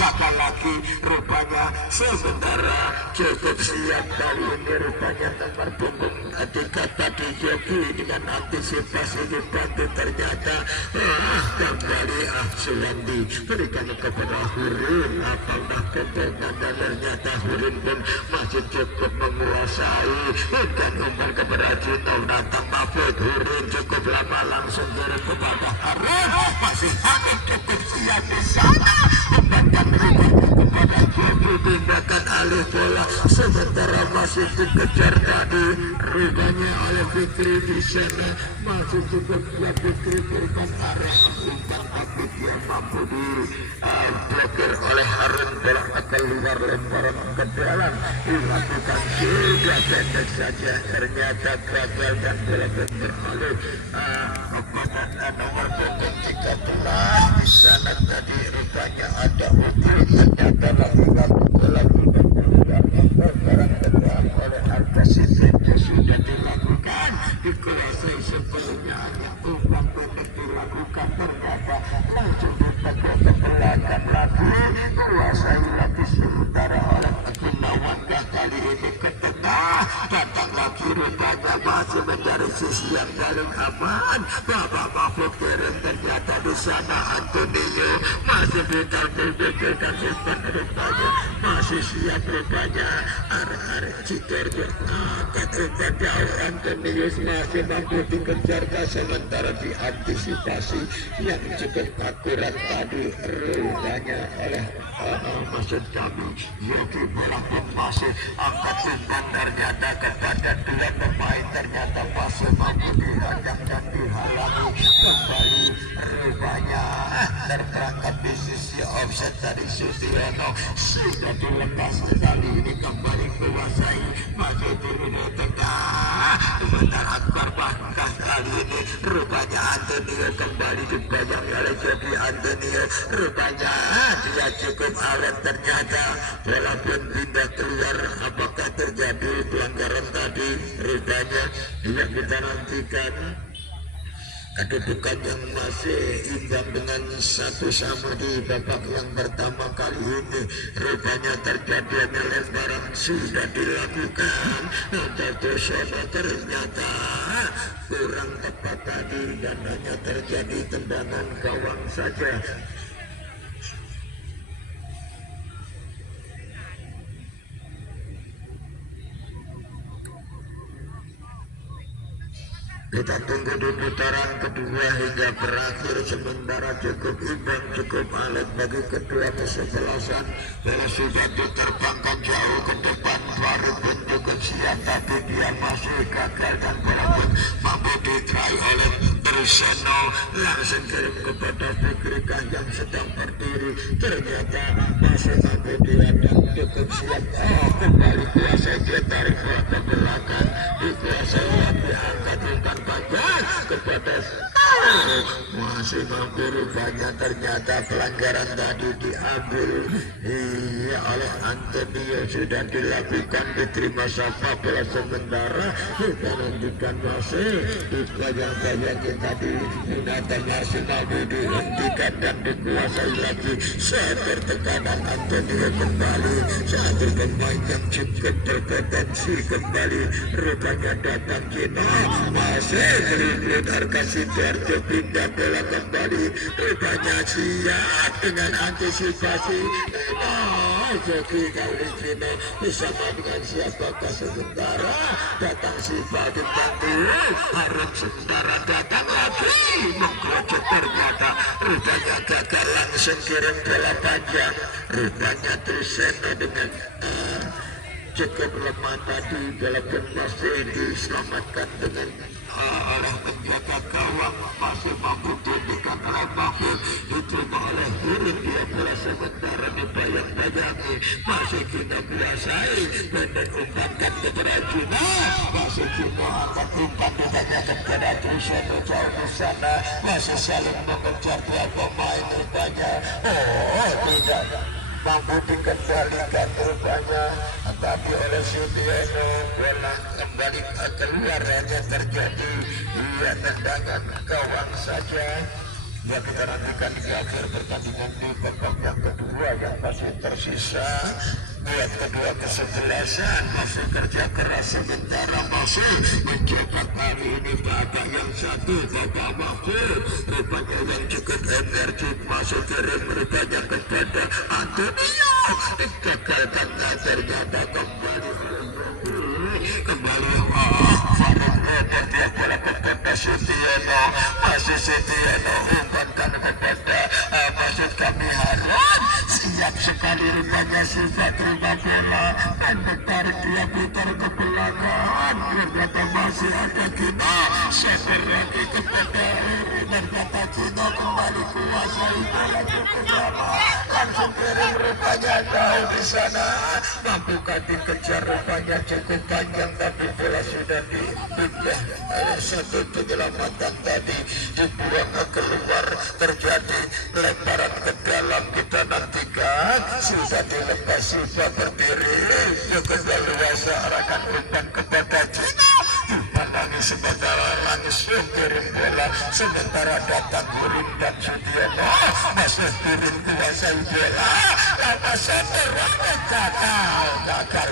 gagal lagi rupanya sementara cukup siap kali ini rupanya nomor punggung 3 tadi joki dengan antisipasi dibantu ternyata kembali Sulandi berikan kepada Hurun apakah ketentuan dan ternyata Hurun pun masih cukup menguasai dan umpan kepada Cina datang Mahfud Hurun cukup lama langsung kirim kepada Harun masih sangat cukup siap di sana umpan kepada Joki tindakan alih bola sementara masih dikejar tadi rupanya oleh Fikri di sana masih cukup siap Fikri berikan arah umpan tapi dia mampu diblokir oleh Harun bola keluar lemparan ke dalam dilakukan juga pendek saja ternyata gagal dan bola beralih kepada nomor punggung 13 di sana tadi rupanya ada ukur ternyata lakukan bola lemparan ke dalam oleh Arga Sidoarjo sudah dilakukan dikuasai sebelumnya hanya umpan pendek dilakukan ternyata langsung dipegang ke belakang lagi kuasai lagi sementara oleh Gunawan kali ini ke tengah datang lagi rupanya masih mencari sisi yang paling aman Bapak Mahfud kirim ternyata di sana Antonio masih ditampilkan umpan rupanya masih siap rupanya arah Sidoarjo angkat umpan jauh Antonio masih mampu dikejar sementara diantisipasi yang cukup akurat tadi rupanya oleh maksud kami Yogi bola pun masih angkat umpan ternyata kepada dua pemain ternyata masih mampu dihadang dan dihalangi. Kembali rupanya terperangkap di sisi offset dari Sudiono, sudah dilepas kali ini kembali kuasai maju turun di tengah. Sebentar Akbar bangkah kali ini rupanya Antonio kembali dibayang oleh Jogi Antonio. Rupanya dia cukup awet ternyata, bola pun pindah keluar. Apakah terjadi pelanggaran tadi? Rupanya yang kita nantikan. Kedudukan yang masih imbang dengan 1-1 di babak yang pertama kali ini. Rupanya terjadi lemparan sudah dilakukan, tapi ternyata kurang tepat tadi dan hanya terjadi tendangan gawang saja. Kita tunggu di putaran kedua hingga berakhir. Sementara cukup imbang, cukup alat bagi kedua kesebelasan. Bola sudah diterbangkan jauh ke depan, baru bentuk siap, tapi dia masih gagal dan bola pun mampu ditrai oleh Triseno. Langsung kirim kepada Fikri yang sedang berdiri. Ternyata masih mampu dihadang, cukup siap. Kembali kuasai, dia tarik bola ke belakang, dikuasai lagi, angkat umpan panjang kepada masih mampu. Rupanya ternyata pelanggaran tadi diambil oleh Antonio, sudah dilakukan, diterima Safa. Bola sementara kita nantikan masih dibayang-bayangin tadi, Nathan masih mampu dihentikan dan dikuasai lagi. Saat bertekanan Antonio kembali, satu pemain yang cukup berpotensi kembali. Rupanya datang Cina, masih berikut harga Sidoarjo, pindah bola kembali. Rupanya siap dengan antisipasi. Jogi kali Cina bersama dengan siapakah sementara datang Siva dibantu Harun, sementara datang lagi mengkrocok, ternyata rupanya gagal, langsung kirim bola panjang. Rupanya Triseno dengan cukup lemah tadi, bola pun masih diselamatkan dengan oleh penjaga gawang, masih mampu diindikan oleh Mahfud, diterima oleh Hurun. Dia bola sementara dibayang-bayangi, masih kita kuasai, pendek umpankan kepada Cina, masih kita angkat umpan ditanyakan kepada Triseno jauh di sana, masih saling mengejar dua pemain. Rupanya tidak mampu dikendalikan rupanya tapi oleh Sudiono. Bola kembali keluar, hanya terjadi tendangan gawang saja. Ya, kita nantikan di akhir pertandingan di babak yang kedua yang masih tersisa. Buat kedua kesebelasan masih kerja keras, sementara masih mencoba kali ini babak yang satu, babak Mahfud. Rupanya yang cukup energi masuk kirim rupanya kepada Antonio, gagalkan, ternyata kembali dia bola kepada Sudiono, masih Sudiono umpankan kepada maksud kami Harun, siap sekali rupanya Siva terima bola dan bertarik, dia putar ke belakang. Ternyata masih ada Gino, seper lagi kepada ternyata Gino kembali kuasai bola cukup lama, langsung kirim rupanya jauh di sana. Mampukah dikejar? Rupanya cukup panjang, tapi bola sudah dipindah. Satu penyelamatan tadi dibuang keluar, terjadi lemparan ke dalam. Kita nantikan sudah dilepas, sudah berdiri, cukup luasa arahkan umpan kepada Cina. Umpan lagi sementara langsung kirim bola, sementara datang Hurun dan Sudiono masih turun kuasai bola. Lama seperang gagal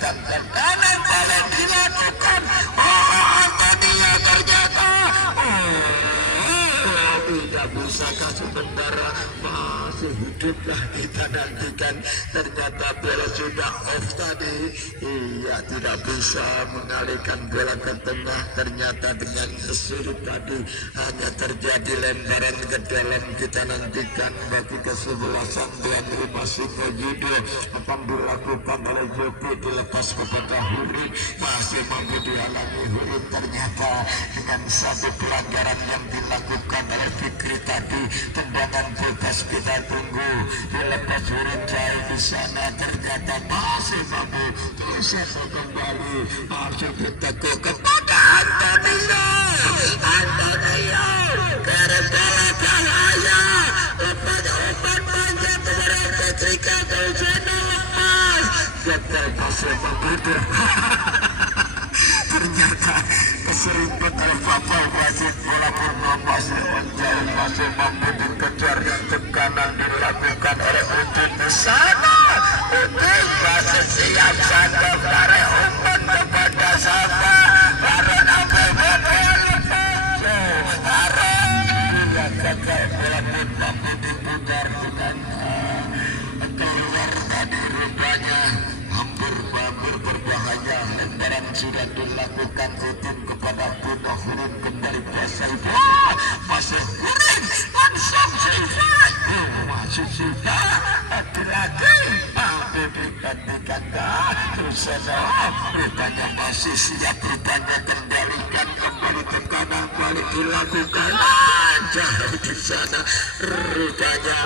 dan kanan balik dilakukan. Antonio ternyata tidak tidak bisa sementara masih hiduplah kita nantikan. Ternyata bola sudah off tadi. Iya, tidak bisa mengalihkan bola ke tengah. Ternyata dengan kesulitan tadi hanya terjadi lemparan ke dalam. Kita nantikan bagi kesebelasan tuan rumah Singo Yudo akan dilakukan oleh Yopi, dilepas kepada Hurin, masih mampu dihalangi Hurin. Ternyata dengan satu pelanggaran yang dilakukan oleh Fikri tadi, tendangan bebas kita tunggu, dilepas Hurin jauh di sana. Ternyata masih mampu bisa kembali, masih diteguh kepada Antonio Karepala bahaya, umpan panjang kepada Patrika Taujana lepas, gagal pasir membutuh. Ternyata keserimpet oleh Bapak Wasit, bola pun masih menjauh, masih mampu dikejar. Tekanan dilakukan oleh Udin di sana. Udin masih siap sanggup tarik umpan kepada siapa? Baru nampak gagal, bola pun mampu diputar dengan keluar tadi. Rupanya hampir berbahaya. Lemparan sudah dilakukan Udin kepada Bunuh Hurin, kembali kuasai bola. Masih Hurin langsung selesai. Masih sudah lagi mampu digantikan Ruseno. Rupanya masih siap, rupanya kembalikan kembali tekanan balik dilakukan jauh di sana. Rupanya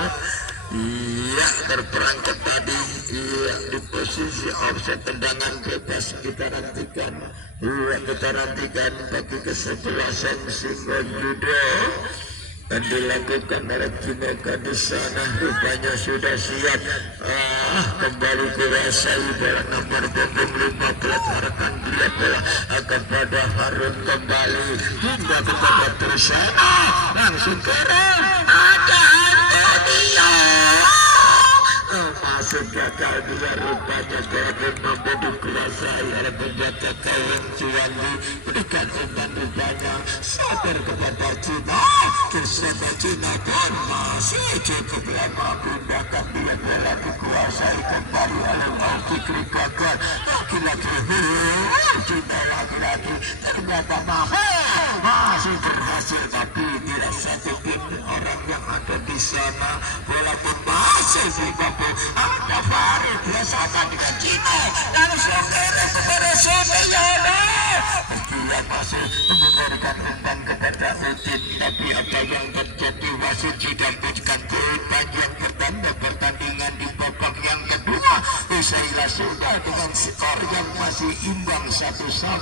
iya terperangkap tadi. Iya di posisi offset, tendangan bebas kita nantikan. Iya kita nantikan bagi kesebelasan Singo Yudo dan dilakukan oleh Kineka di sana. Rupanya sudah siap. Kembali kuasai bola nomor punggung 15. Arahkan dia bola kepada Harun, kembali hingga kepada Trisana, langsung keren ada Antonio. Masuk gagal dia. Rupanya bola pun mampu dikuasai oleh penjaga gawang Juwandi. Berikan umpan, rupanya sabar kepada Cina. Bersama Cina pun masih cukup lama pindahkan dia. Bola dikuasai kembali oleh Fikri gagal. Lagi-lagi Cina lagi-lagi ternyata masih berhasil, tapi tidak satu pun orang yang ada di sana. Bola pun masih mampu. Ada Farid biasa dengan Cina, langsung kepada Sofiana. Dia masih memberikan umpan kepada Udin, tapi apa yang terjadi? Wasit sudah berikan poin panjang bertanda pertandingan di babak yang kedua. Usailah sudah dengan skor yang masih imbang 1-1.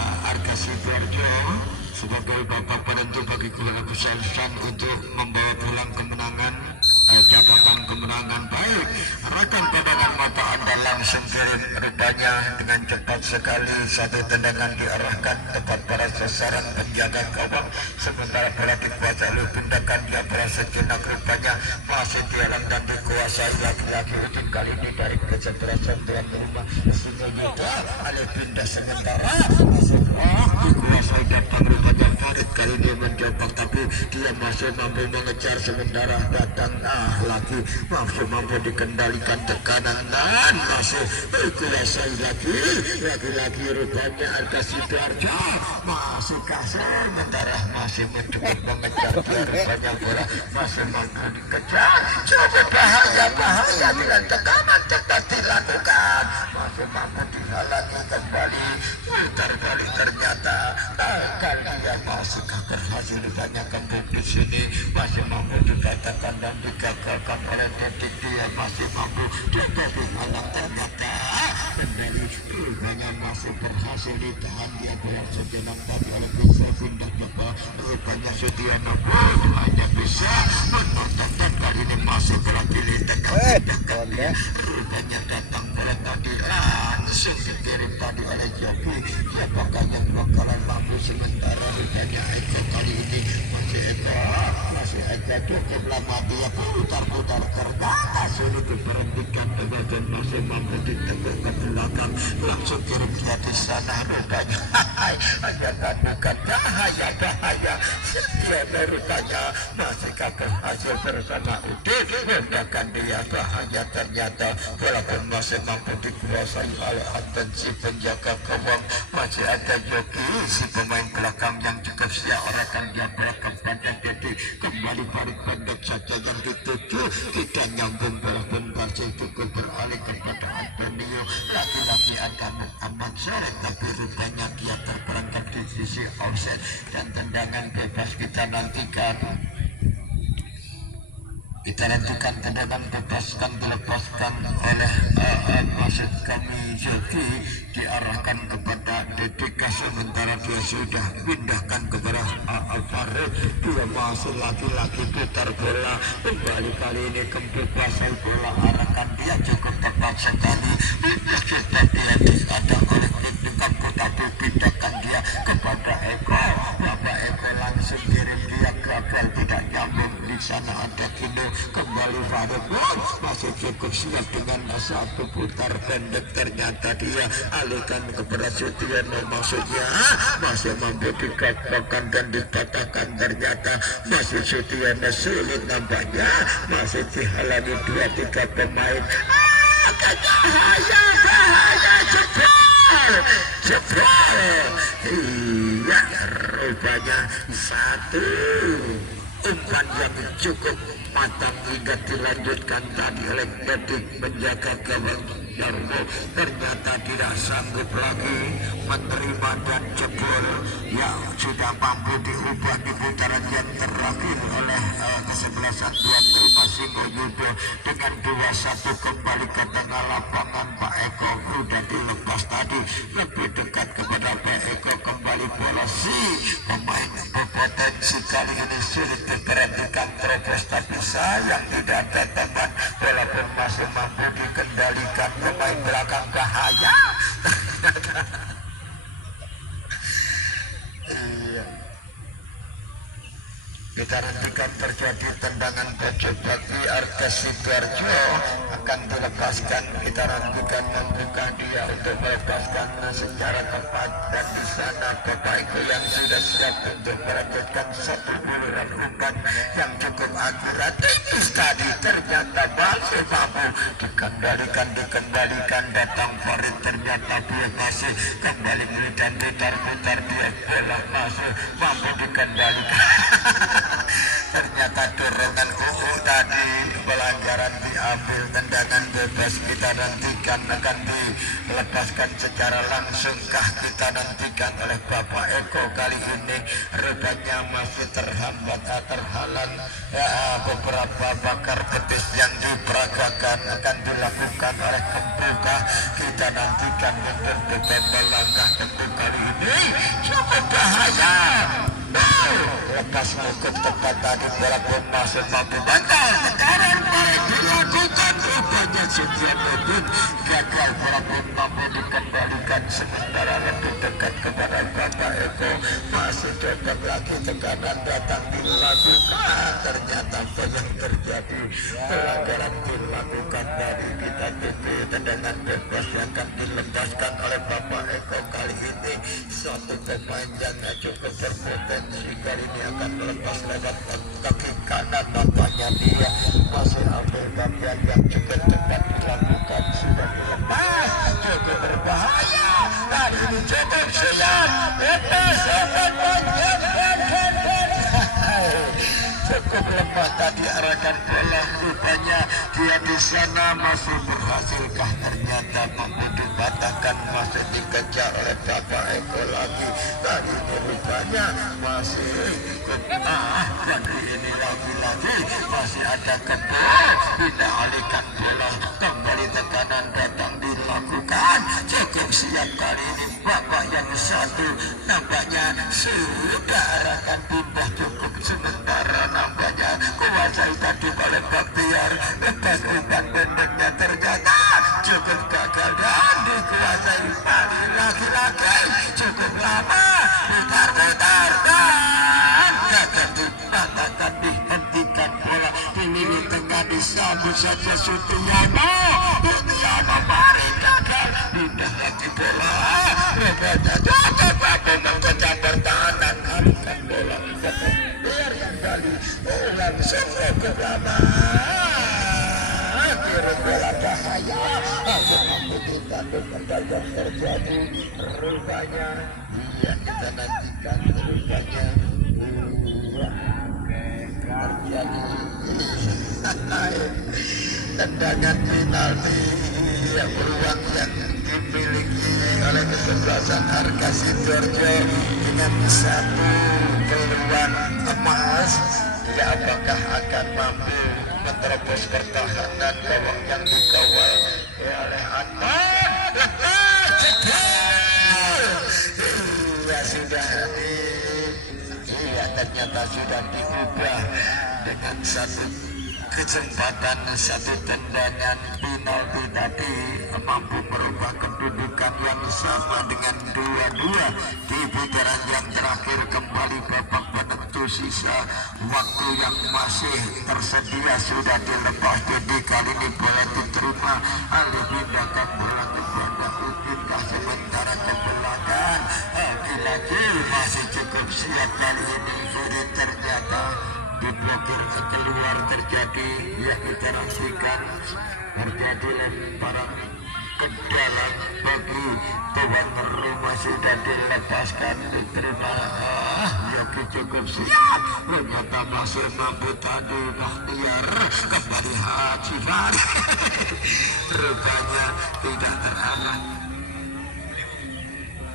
Arka Sidoarjo sebagai babak penentu bagi keluarga kesuksesan untuk membawa pulang kemenangan, catatan kemenangan. Baik, rekan pandangan mata Anda langsung kirim. Rupanya dengan cepat sekali satu tendangan diarahkan tepat pada sasaran penjaga gawang, sementara bola dikuasai oleh tindakan dia bola sejenak. Rupanya masih dialang dan dikuasai lagi-lagi Udin, kali ini dari kesebelasan tuan rumah Singo Yudo. Oleh pindah sementara masih dikuasai datang. Rupanya Farid kali ini mencoba, tapi dia masih mampu mengejar, sementara datang lagi masih mampu dikendalikan tekanan dan masih dikuasai lagi-lagi. Rupanya Arka Sidoarjo masih kasar, sementara masih mencoba mengejar. Rupanya bola masih mampu dikejar. Cukup bahaya dengan tekanan cepat dilakukan, masih mampu dihalangi kembali. Putar balik, ternyata gagal dia. Masih berhasil ditanyakan di sini, masih mampu dikatakan dan digagalkan oleh Dedik. Dia masih mampu juga dihalang, ternyata kembali. Rupanya masih berhasil ditahan dia bola sejenak tadi oleh Gus Pindah coba. Rupanya Sutiono pun hanya bisa menonton dan kali ini masih berpilih tekan rupanya datang bola tadi langsung dikirim tadi oleh Joki. Siapakah yang bakalan mampu sementara rupanya Eko kali ini masih Eko cukup lama dia putar-putar ternyata sulit diberhentikan dan masih mampu ditepuk ke belakang langsung kirim dia di sana rupanya hanya bukan bahaya Setiono rupanya masih berhasil bersama Udin bahkan dia bahaya ternyata walaupun masih mampu dikuasai oleh atensi penjaga gawang masih ada Yogi si pemain belakang yang cukup siap orakan dia belakang pada Dedi kembali balik pendek saja yang dituju tidak nyambung bola bentar cukup beralih kepada Antonio lagi-lagi ada Muhammad Sore tapi rupanya dia terperangkap di sisi offset dan tendangan bebas kita nantikan tendangan bebas kan dilepaskan oleh maksud kami Joki diarahkan kepada Dedeka sementara dia sudah pindahkan kepada Alvaro dia masih lagi-lagi putar bola kembali kali ini kuasai bola arahkan dia cukup tepat sekali sudah dia ada oleh Dedeka tapi pindahkan dia kepada Eko Bapak Eko langsung kirim dia gagal tidak nyambung di sana ada Kino kembali Farouk masih cukup siap dengan satu putar pendek ternyata dia alihkan kepada Sutiono maksudnya masih mampu dikatakan dan dikatakan ternyata masih Sutiono sulit nampaknya masih dihalangi 2-3 pemain bahaya jebol iya rupanya satu umpan yang cukup matang hingga dilanjutkan tadi oleh Dedik menjaga gawang Darmo ternyata tidak sanggup lagi menerima dan jebol yang sudah mampu diubah di putaran yang terakhir oleh kesebelasan Tuan Terima Singo Yudo dengan 2-1 kembali ke tengah lapangan. Pak Eko sudah dilepas tadi lebih dekat kepada Pak Eko kembali bola si pemain berpotensi kali ini sulit diberhentikan terobos tapi sayang tidak ada teman walaupun masih mampu dikendalikan pemain belakang bahaya. Kita nantikan terjadi tendangan pojok bagi Arga Sidoarjo akan dilepaskan. Kita nantikan membuka dia untuk melepaskan secara tepat dan di sana Bapak Eko yang sudah siap untuk melanjutkan satu buluran umpan yang cukup akurat. Tipis tadi ternyata masih mampu dikendalikan datang Farid ternyata dia masih kembali dan putar dia bola masih mampu dikendalikan. Ternyata dorongan tadi pelanggaran diambil tendangan bebas kita nantikan akan dilepaskan secara langsungkah kita nantikan oleh Bapak Eko kali ini rupanya masih terhambat terhalang beberapa bakar petis yang diperagakan akan dilakukan oleh pembuka kita nantikan untuk beberapa langkah tentu kali ini cukup bahaya. Lepas cukup tepat tadi bola pun masuk mampu bantal sekarang baik dilakukan rupanya Sutiono pun gagal bola pun mampu dikembalikan sementara lebih dekat kepada Bapak Eko masih dekat lagi tekanan datang dilakukan ternyata banyak terjadi pelanggaran dilakukan dari kita tunggu tendangan bebas yang akan dilepaskan oleh Bapak Eko kali ini satu pemain yang cukup berpotensi kali ini akan melepas lewat kaki kanan nampaknya dia masih ambil bagian yang cukup tepat dilakukan sudah dilepas cukup berbahaya kali ini cukup siap cukup lemah tadi arahkan bola rupanya dia di sana masih berhasilkah ternyata mampu dipatahkan masih dikejar oleh Bapak Eko lagi tadi rupanya masih kali ini lagi-lagi masih ada kebal tidak alihkan bola kembali tekanan datang dilakukan cukup siap kali ini Bapak yang satu nampaknya sudah arahkan pindah cukup dikuasai tadi oleh Baktiar. Lepas umpan pendeknya ternyata cukup gagal dan dikuasai oleh laki-laki. Cukup lama putar-putar dan gagal dipatahkan, dihentikan bola di lini tengah, disambut saja Sutiano. Sutiano mari gagal, pindah lagi bola. Rupanya jatuh mampu mengejar pertahanan, alihkan bola biar kembali langsung ke lama. Kirim bola bahaya, aku tidak benar yang terjadi. Rupanya iya, kita nantikan rupanya terjadi tendangan penalti yang beruang yang dimiliki oleh kesebelasan Arka Sidoarjo dengan satu peluang emas. Dia apakah akan mampu menerobos pertahanan gawang yang dikawal oleh Anwar? Iya, sudah ternyata sudah diubah dengan satu kesempatan, satu tendangan penalti tadi mampu merubah kedudukan yang sama dengan 2-2 di putaran yang terakhir. Kembali babak penentu, sisa waktu yang masih tersedia sudah dilepas. Jadi kali ini boleh diterima, alih pindahkan bola kepada Udin sementara ke belakang. Lagi masih cukup siap kali ini. Sudah ternyata diblokir keluar, terjadi yang kita rasakan, terjadi lemparan ke dalam bagi tuan rumah. Sudah dilepaskan, diterima. Yogi cukup siap, ternyata masih mampu tadi Baktiar. Kembali Haji Fari. Rupanya tidak terarah,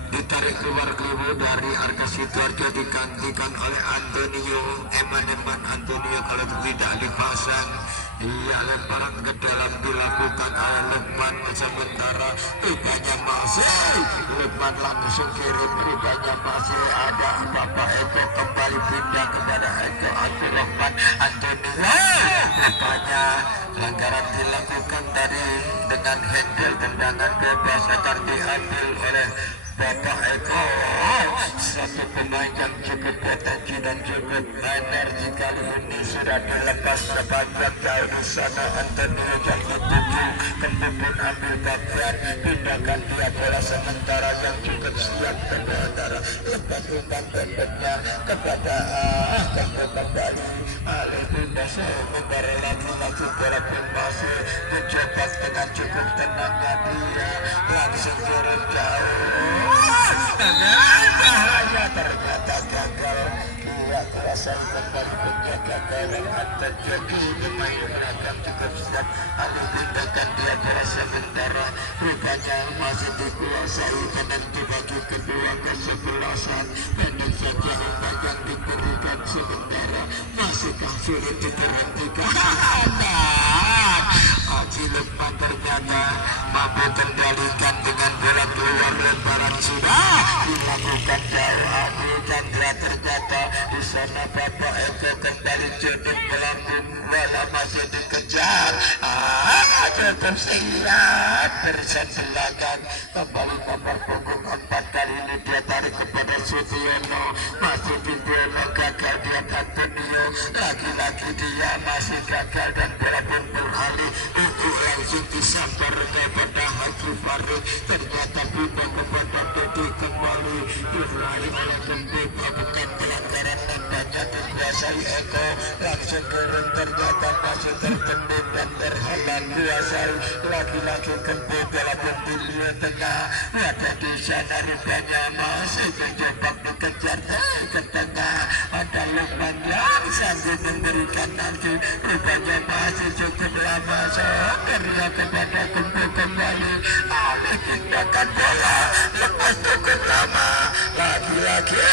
ditarik keluar keliru dari Arka Sidoarjo, digantikan oleh Antonio. Eman Antonio kalau tidak dipasang. Iya, lemparan ke dalam dilakukan oleh Lukman. Sementara rupanya masih Lukman langsung kirim. Rupanya masih ada Bapak Eko, kembali pindah kepada Eko Abdurrahman Antonio. Rupanya pelanggaran dilakukan tadi dengan handle tendangan bebas akan diambil oleh Bapak Eko. Satu pemain yang cukup potensi dan cukup energi kali ini sudah dilepas sepanjang jauh di sana. Antonio yang dituju kemudian ambil bagian, pindahkan dia bola sementara yang cukup siap sementara lepas umpan pendeknya kepada kembali alih pindah sementara lagi bola pun masih mencoba dengan cukup tenangnya dia langsung turun jauh. Bahaya, ternyata gagal. Dia kuasai kembali penjaga gawang Antonio. Pemain belakang cukup siap, alih pindahkan dia bola sementara. Rupanya masih dikuasai penentu bagi kedua kesebelasan. Pendek saja umpan yang diberikan sementara. Masihkah sulit diberhentikan? Haji Lukman ternyata mampu kendalikan dengan bola keluar, lemparan sudah dilakukan jauh. Abu Chandra ternyata di sana. Bapak Eko kembali jodoh melambung bola masih dikejar. Cukup siap barisan belakang kembali nomor punggung 4 kali ini dia tarik kepada Sutiano. Masih dibela gagal dia Antonio. Lagi-lagi dia masih gagal dan bola pun beralih langsung disambar kepada Haji Farid. Ternyata pindah kepada Dodi kembali berlari oleh Gembik. Bukan pelanggaran tandanya dikuasai Eko langsung turun. Ternyata masih tertendung dan terhalang kuasai lagi-lagi Gembik. Bola pun di tengah ada di sana. Rupanya masih menjebak dikejar ke tengah. Ada Lukman yang sanggup memberikan nanti. Rupanya masih cukup lama dia kepada Gembik kembali alih tindakan bola lepas cukup lama. Lagi-lagi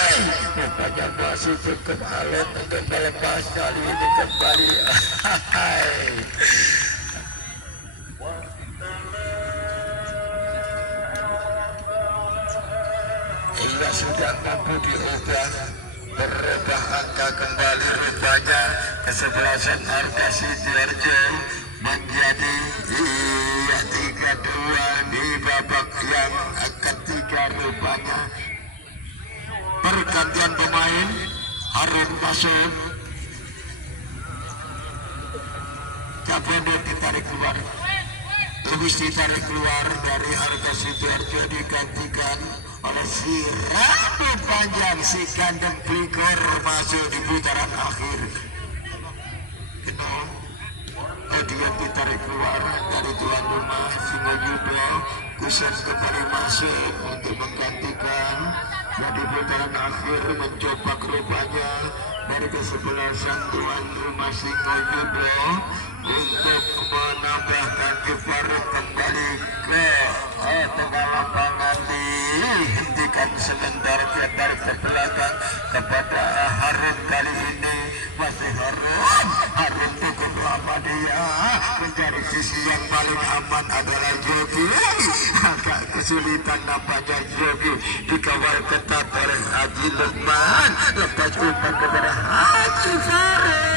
rupanya masih cukup alot untuk melepas kali ini kembali. Ia sudah mampu diubah, berubah angka kembali. Rupanya kesebelasan Arka Sidoarjo menjadi 3-2 di babak yang ketiga. Rupanya pergantian pemain, Harun masuk, Capondo ditarik keluar, Lubis ditarik keluar dari Arka Sidoarjo, digantikan oleh si rambut panjang, si kandang Plikor masuk di putaran akhir. Dia ditarik keluar dari tuan rumah Singo Yudo. Kusen kembali masuk untuk menggantikan di putaran akhir, mencoba rupanya dari kesebelasan tuan rumah Singo Yudo untuk menambahkan Kifarid kembali ke tengah lapangan, dihentikan sebentar, ditarik ke belakang kepada Harun. Kali ini masih Harun cukup lama, dia mencari sisi yang paling aman adalah Jogi. Agak kesulitan nampaknya Jogi, dikawal ketat oleh Haji Lukman, lepas umpan kepada Haji Farid.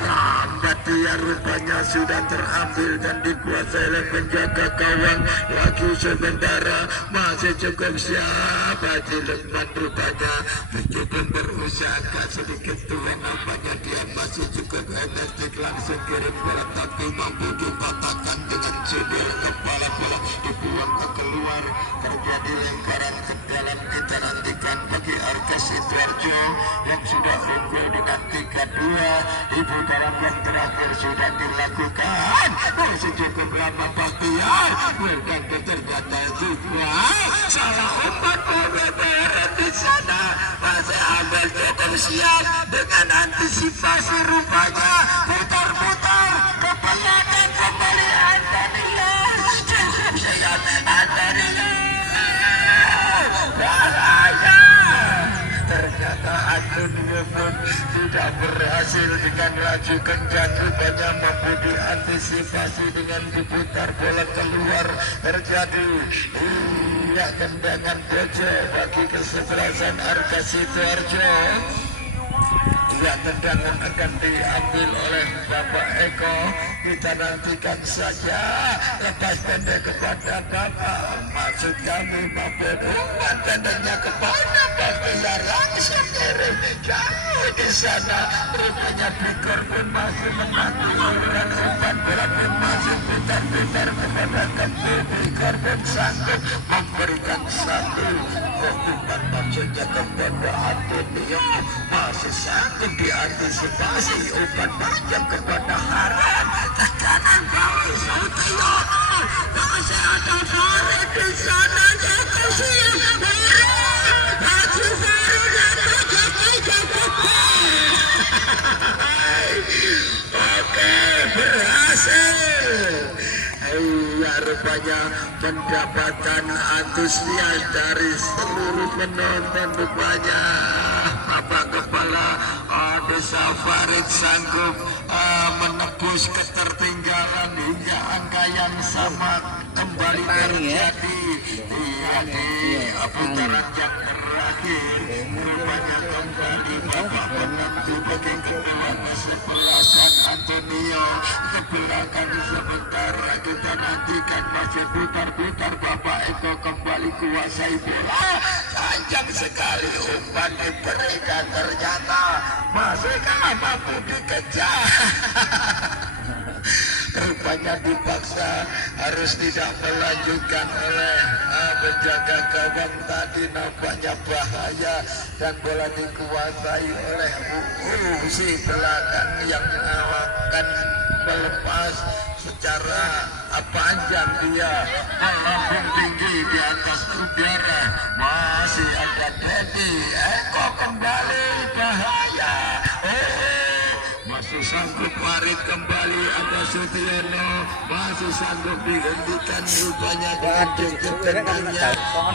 Lambat dia rupanya, sudah terambil dan dikuasai oleh penjaga gawang. Lagi sementara masih cukup siap. Haji Lukman rupanya mencoba berusaha sedikit tua, nampaknya dia masih cukup energetik, langsung kirim bola tapi mampu dipatahkan dengan sudut kepala, bola dibuang ke keluar, terjadi lingkaran ke dalam. Kita nantikan bagi Arka Sidoarjo yang sudah unggul dengan 3-2 di putaran yang terakhir sudah dilakukan. Masih cukup lama Baktiar, berganti ternyata juga salah umpan pembebaran di sana. Masih ambil cukup siap dengan antisipasi, rupanya putar-putar kepenyakan kembali Antonio. Cukup siap Antonio, bahaya. Ternyata Antonio pun tidak berhasil dengan laju kencang, rupanya mampu diantisipasi dengan diputar bola keluar. Terjadi tendangan pojok bagi kesebelasan Arka Sidoarjo. Tendangan akan diambil oleh Bapak Eko. Kita nantikan saja, lepas pendek kepada Bapak, maksud kami Bapak umpan tendangnya kepada Baktiar, langsung kirim jauh di sana. Rupanya Plikor pun masih menanti uluran umpan, bola pun masih putar-putar kepada Kempul. Plikor pun sanggup memberikan satu umpan, maksudnya kepada Antonio, masih sanggup diantisipasi umpan panjang kepada Harun. Tekanan bawah Sutio, masih ada Farid di sana. Haji Farid oke, berhasil. Iya, rupanya mendapatkan antusias dari seluruh penonton. Rupanya Bapak Kepala Desa Farid sanggup menebus ketertinggalan hingga angka yang sama kembali terjadi di putaran yang terakhir. Rupanya kembali Bapak menentu bagi kedua kesebelasan Antonio ke belakang sebentar. Kita nantikan masih putar-putar, Bapak Eko kembali kuasai bola. Panjang sekali umpan diberikan, ternyata masihkah mampu dikejar. Rupanya dipaksa harus tidak melanjutkan oleh penjaga gawang tadi, nampaknya bahaya dan bola dikuasai oleh si belakang yang akan melepas secara panjang. Dia melambung tinggi di atas udara, masih ada Dedi Eko kembali, bahaya. Masih sanggup Farid kembali, ada Sutiono masih sanggup dihentikan, rupanya dengan tendangannya.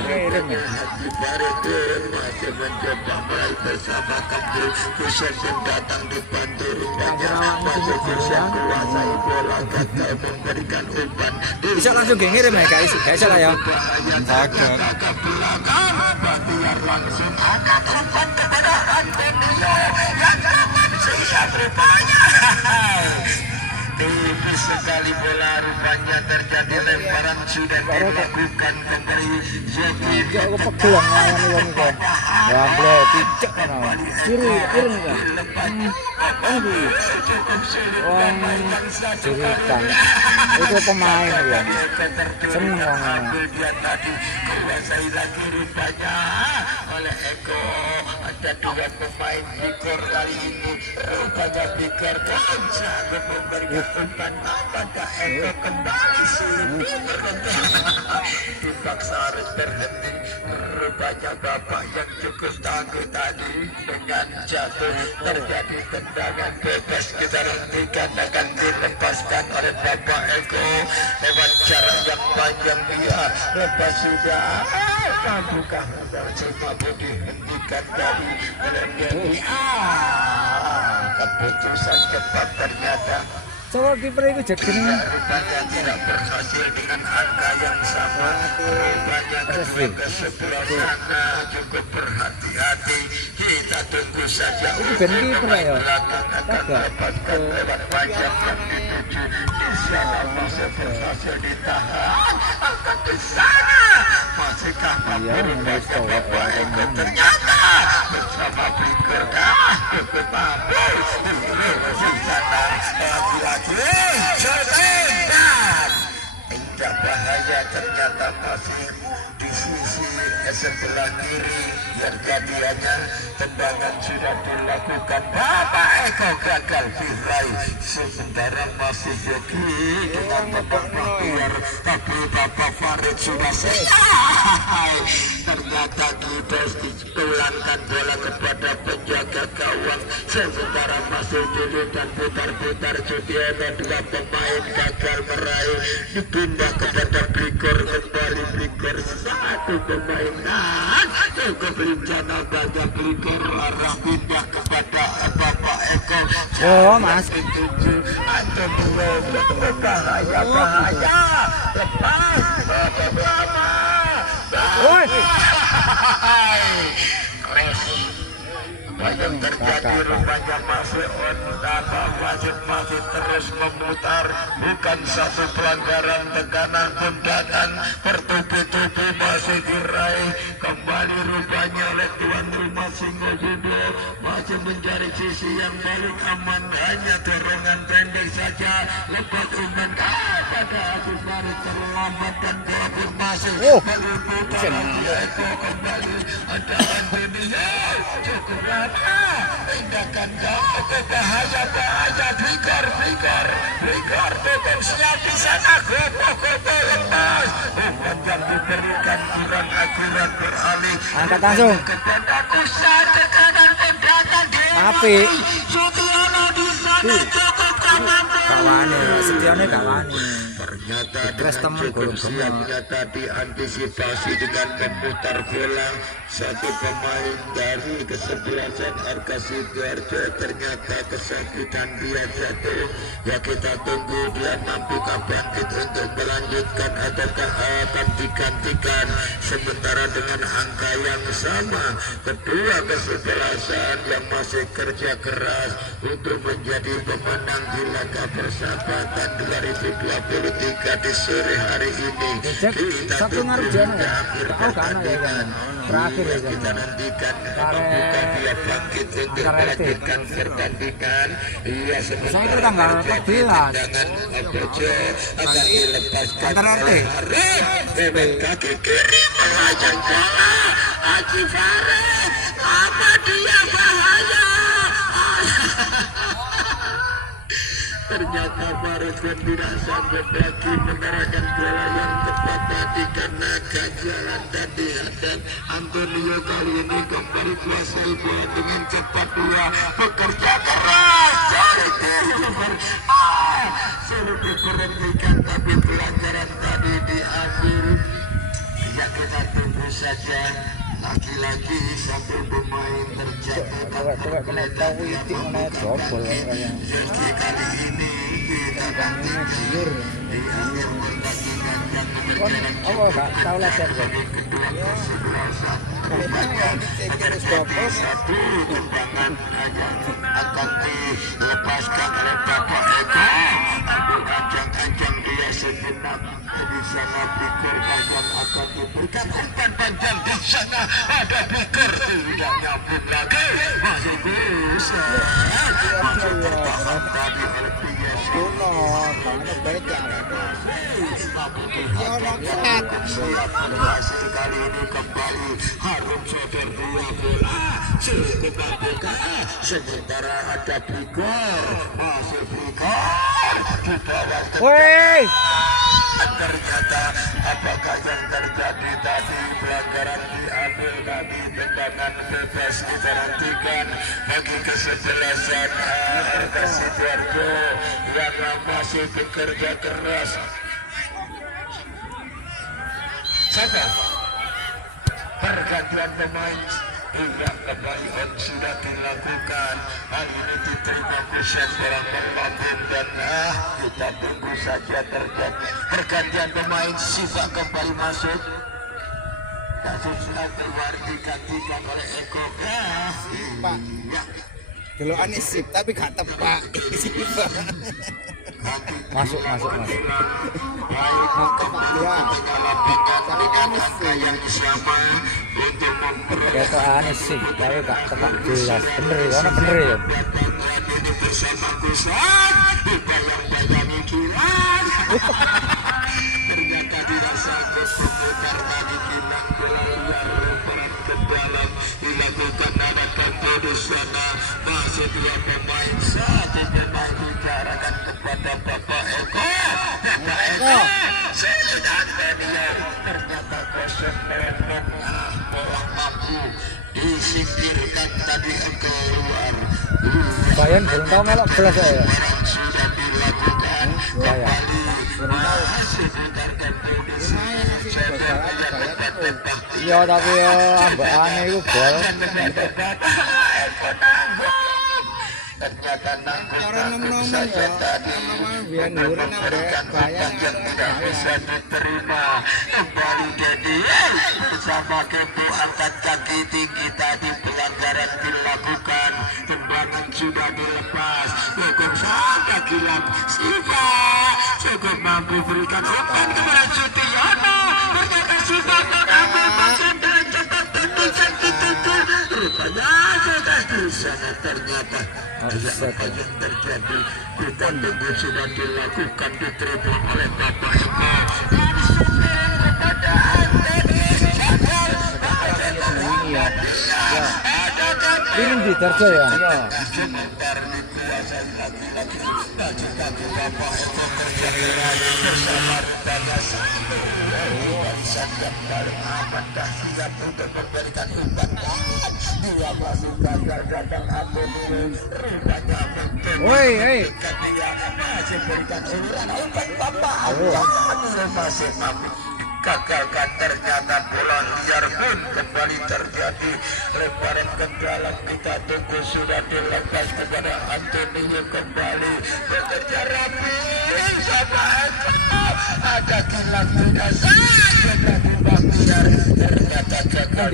Rupanya Haji Farid masih mencoba meraih bersama Kempul. Kusen pun datang dibantu, rupanya masih bisa kuasai bola, gagal memberikan umpan. Bisa langsung ngirim ya guys, bisa lah ya. Takut ke belakang, Baktiar langsung angkat umpan kepada Antonio yang siap rupanya. sekali bola rupanya terjadi lemparan sudah dilakukan kembali Yogi Aku pegel ngawani wong iku. Gamble picek ana. Kiri ireng kan. Aduh. Wong jeritan. Itu pemain ya. Seneng wong. dia tadi kuasai lagi rupanya oleh Eko. Ada dua pemain Bigor kali ini rupanya Bigor tak sanggup memberikan umpan pada Eko kembali sulit dipaksa harus berhenti. Rupanya bapak yang cukup tangguh tadi dengan jatuh terjadi tendangan bebas. Kita nantikan akan dilepaskan oleh bapak Eko lewat jarak yang panjang. Dia lepas sudah bukan cuma dihentikan dari oleh keputusan cepat ternyata. Coba kiper itu jadi Rupanya tidak berhasil dengan angka yang sama. Rupanya kedua ke sebelah sana cukup berhati-hati. Kita tunggu saja. itu ben kiper ya. Akan dapatkan lewat panjang yang dituju. Di sana masih berhasil ditahan. Akan di sana masihkah mampu rupanya Bapak Eko ternyata bersama Bigor cukup mampu. Di sana lagi-lagi sebentar. Tidak bahaya ternyata masih di sisi sebelah kiri. Terjadi hanya tendangan sudah dilakukan. Bapak Eko gagal diraih. Sementara masih Yogi dengan Bapak Bahtiar. Tapi Bapak Farid sudah selesai. Ternyata kita dipulangkan bola kepada penjaga gawang. Sementara masih dulu dan putar-putar Sudiono. Dua pemain gagal meraih. Dipindah kepada Bigor kembali. Bigor satu pemain. Keberencana banyak Bigor arah pindah kepada Bapak Eko. Oh, Mas. Atau belum bahaya lepas lama. Woi. Yang terjadi rupanya masih masih terus memutar. Bukan satu pelanggaran, tekanan tendangan bertubi-tubi masih diraih. Kembali rupanya oleh tuan rumah Singojudo. Masih mencari sisi yang paling aman. Hanya dorongan pendek saja. Lepas umpan pada Agus Farid terlambat dan konfirmasi. Meliputan Eko kembali. Ada Antonia cukup rata. Tindakan kau berbahaya Bigor potensial di sana. Gopo lepas. Umpan yang diberikan kurang akurat beralih. Angkat langsung. Kepada Kusan tekanan tendangan di Api. Sudiono di sana cukup Kawani, Setione kawani. Ternyata Stres dengan temen cukup golong siapnya tadi antisipasi dengan memutar bola. Satu pemain dari kesebelasan Arka Sidoarjo ternyata kesakitan, dia jatuh. Ya kita tunggu dia mampukah bangkit untuk melanjutkan ataukah akan digantikan. Sementara dengan angka yang sama, kedua kesebelasan yang masih kerja keras untuk menjadi pemenang di laga persahabatan 2023 di sore hari ini. Kita Satu ngarjana ya. Tahu kan ya kan. Terakhir ya kan. Kita nantikan apabila dia bangkit untuk melanjutkan pertandingan. Iya, Saya itu tanggal 14. tendangan Bojo akan dilepaskan Antara RT. oleh Arif. Dengan kaki kiri melajang bola. Haji Farid, apa dia bahaya? Ternyata Farid tidak sanggup lagi mengarahkan bola yang tepat tadi karena ganjalan dan dihadap. Antonio kali ini kembali kuasai bola dengan cepat. Dia bekerja keras. Suruh diberhentikan tapi pelanggaran tadi diambil. Ya kita tunggu saja. Lagi-lagi satu pemain terjatuh. Coba kena tahu itu mana jobol kayaknya. Jadi kali ini kita nantikan di akhir pertandingan yang Oh, enggak tahu lah saya. kedua kesebelasan. Akan jadi satu tendangan yang akan dilepaskan oleh Bapak Eko. Ambil aja sejenak di sana pikir bahkan akan diberikan umpan panjang di sana ada pikir tidak nyambung lagi masih bisa masih tertahan tadi oleh pria Kuno, mana beda. Ya orang sehat. berhasil kali ini kembali harum sodor dua bola cukup membuka sementara ada pikir masih pikir di bawah Woi, ternyata apakah yang terjadi tadi pelanggaran diambil tadi tendangan bebas kita nantikan bagi kesebelasan RK Sidoarjo yang masih bekerja keras. Siapa? Pergantian pemain yang kembali sudah dilakukan. Hal ini diterima Kusen barang melambung dan kita tunggu saja terjadi pergantian pemain. Siva kembali masuk. Kasus sudah keluar digantikan oleh Eko. Pak. Delok ane sip tapi gak tepak. masuk. Gak tepak ya. Tapi ane sip. Siapa untuk Ketok Anis sih, tapi gak tepak jelas. Bener ya, ono bener ya. ini bersama Kusen dibayang-bayangi kiran. Ternyata tidak sanggup memutar lagi kilang bola liar lemparan ke dalam dilakukan ada tempo di sana masih dua pemain satu pemain bicarakan kepada Bapak Eko. Bapak Eko sudah media ternyata kosong melempem bola mampu disingkirkan tadi keluar. Bayan belum tahu melok belas ya. Sudah dilakukan Saya. masih putarkan Lumayan nasi bal-balan dibayar. Iya tapi yo ambekane iku bol. Orang nom-noman ya. Nom-noman biar nurin ambek bayar yang tidak bisa diterima kembali jadi bersama Kepo angkat kaki tinggi tadi pelanggaran dilakukan tendangan sudah dilepas hukum sangat hilang Siva cukup mampu berikan umpan kepada Sutiono ternyata Siva mengambil bagian dan cepat tentukan itu rupanya sudah di sana ternyata apa yang terjadi kita tunggu sudah dilakukan diterima oleh Bapak Eko kepada ini ya. Ini di Darjo ya. Iya. sebentar dikuasai lagi-lagi majikan Bapak Eko kerja keras bersama rupanya barisan yang paling aman dah siap untuk memberikan umpan dia masih gagal datang ambil dulu rupanya Woi, hei. dia masih berikan uluran umpan Bapak masih mampu gagalkan ternyata bola liar pun kembali terjadi lemparan ke dalam kita tunggu sudah dilepas kepada Antonio kembali bekerja rapi sama Eko ada kilang muda saja liar ternyata gagal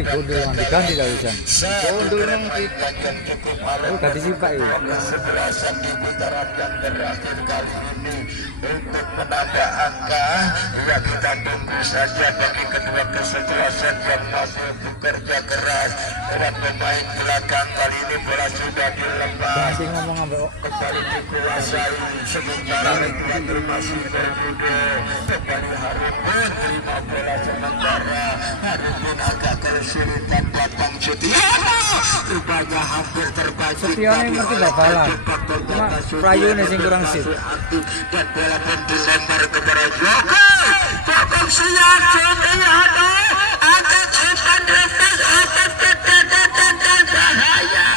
Diganti lah Wisan. Gondol yang cukup malu Ganti Sipak itu. kesebelasan di putaran yang terakhir kali ini untuk menambah angka ya kita tunggu saja bagi kedua kesebelasan yang masih bekerja keras lewat pemain belakang kali ini bola sudah dilepas Ganti ngomong ambek kembali dikuasai sementara Ridwan masih berbudo kembali Harun menerima bola sementara Harun agak kesulitan datang Sutiono rupanya hampir terbagi Sutiono yang ngerti bal-balan. Cuma prayune sing kurang sip. dan bola pun dilempar kepada Joko Joko siap Sutiono angkat umpan lepas angkat bahaya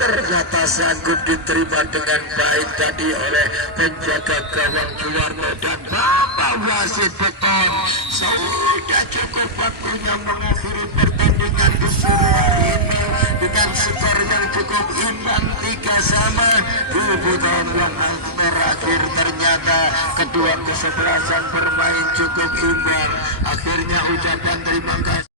ternyata sanggup diterima dengan baik tadi oleh penjaga gawang Juwarno dan Bapak wasit beton sudah cukup waktunya mengakhiri pertandingan di sore hari ini dengan skor yang cukup imbang 3-3 di putaran yang terakhir ternyata kedua kesebelasan bermain cukup imbang akhirnya ucapan terima kasih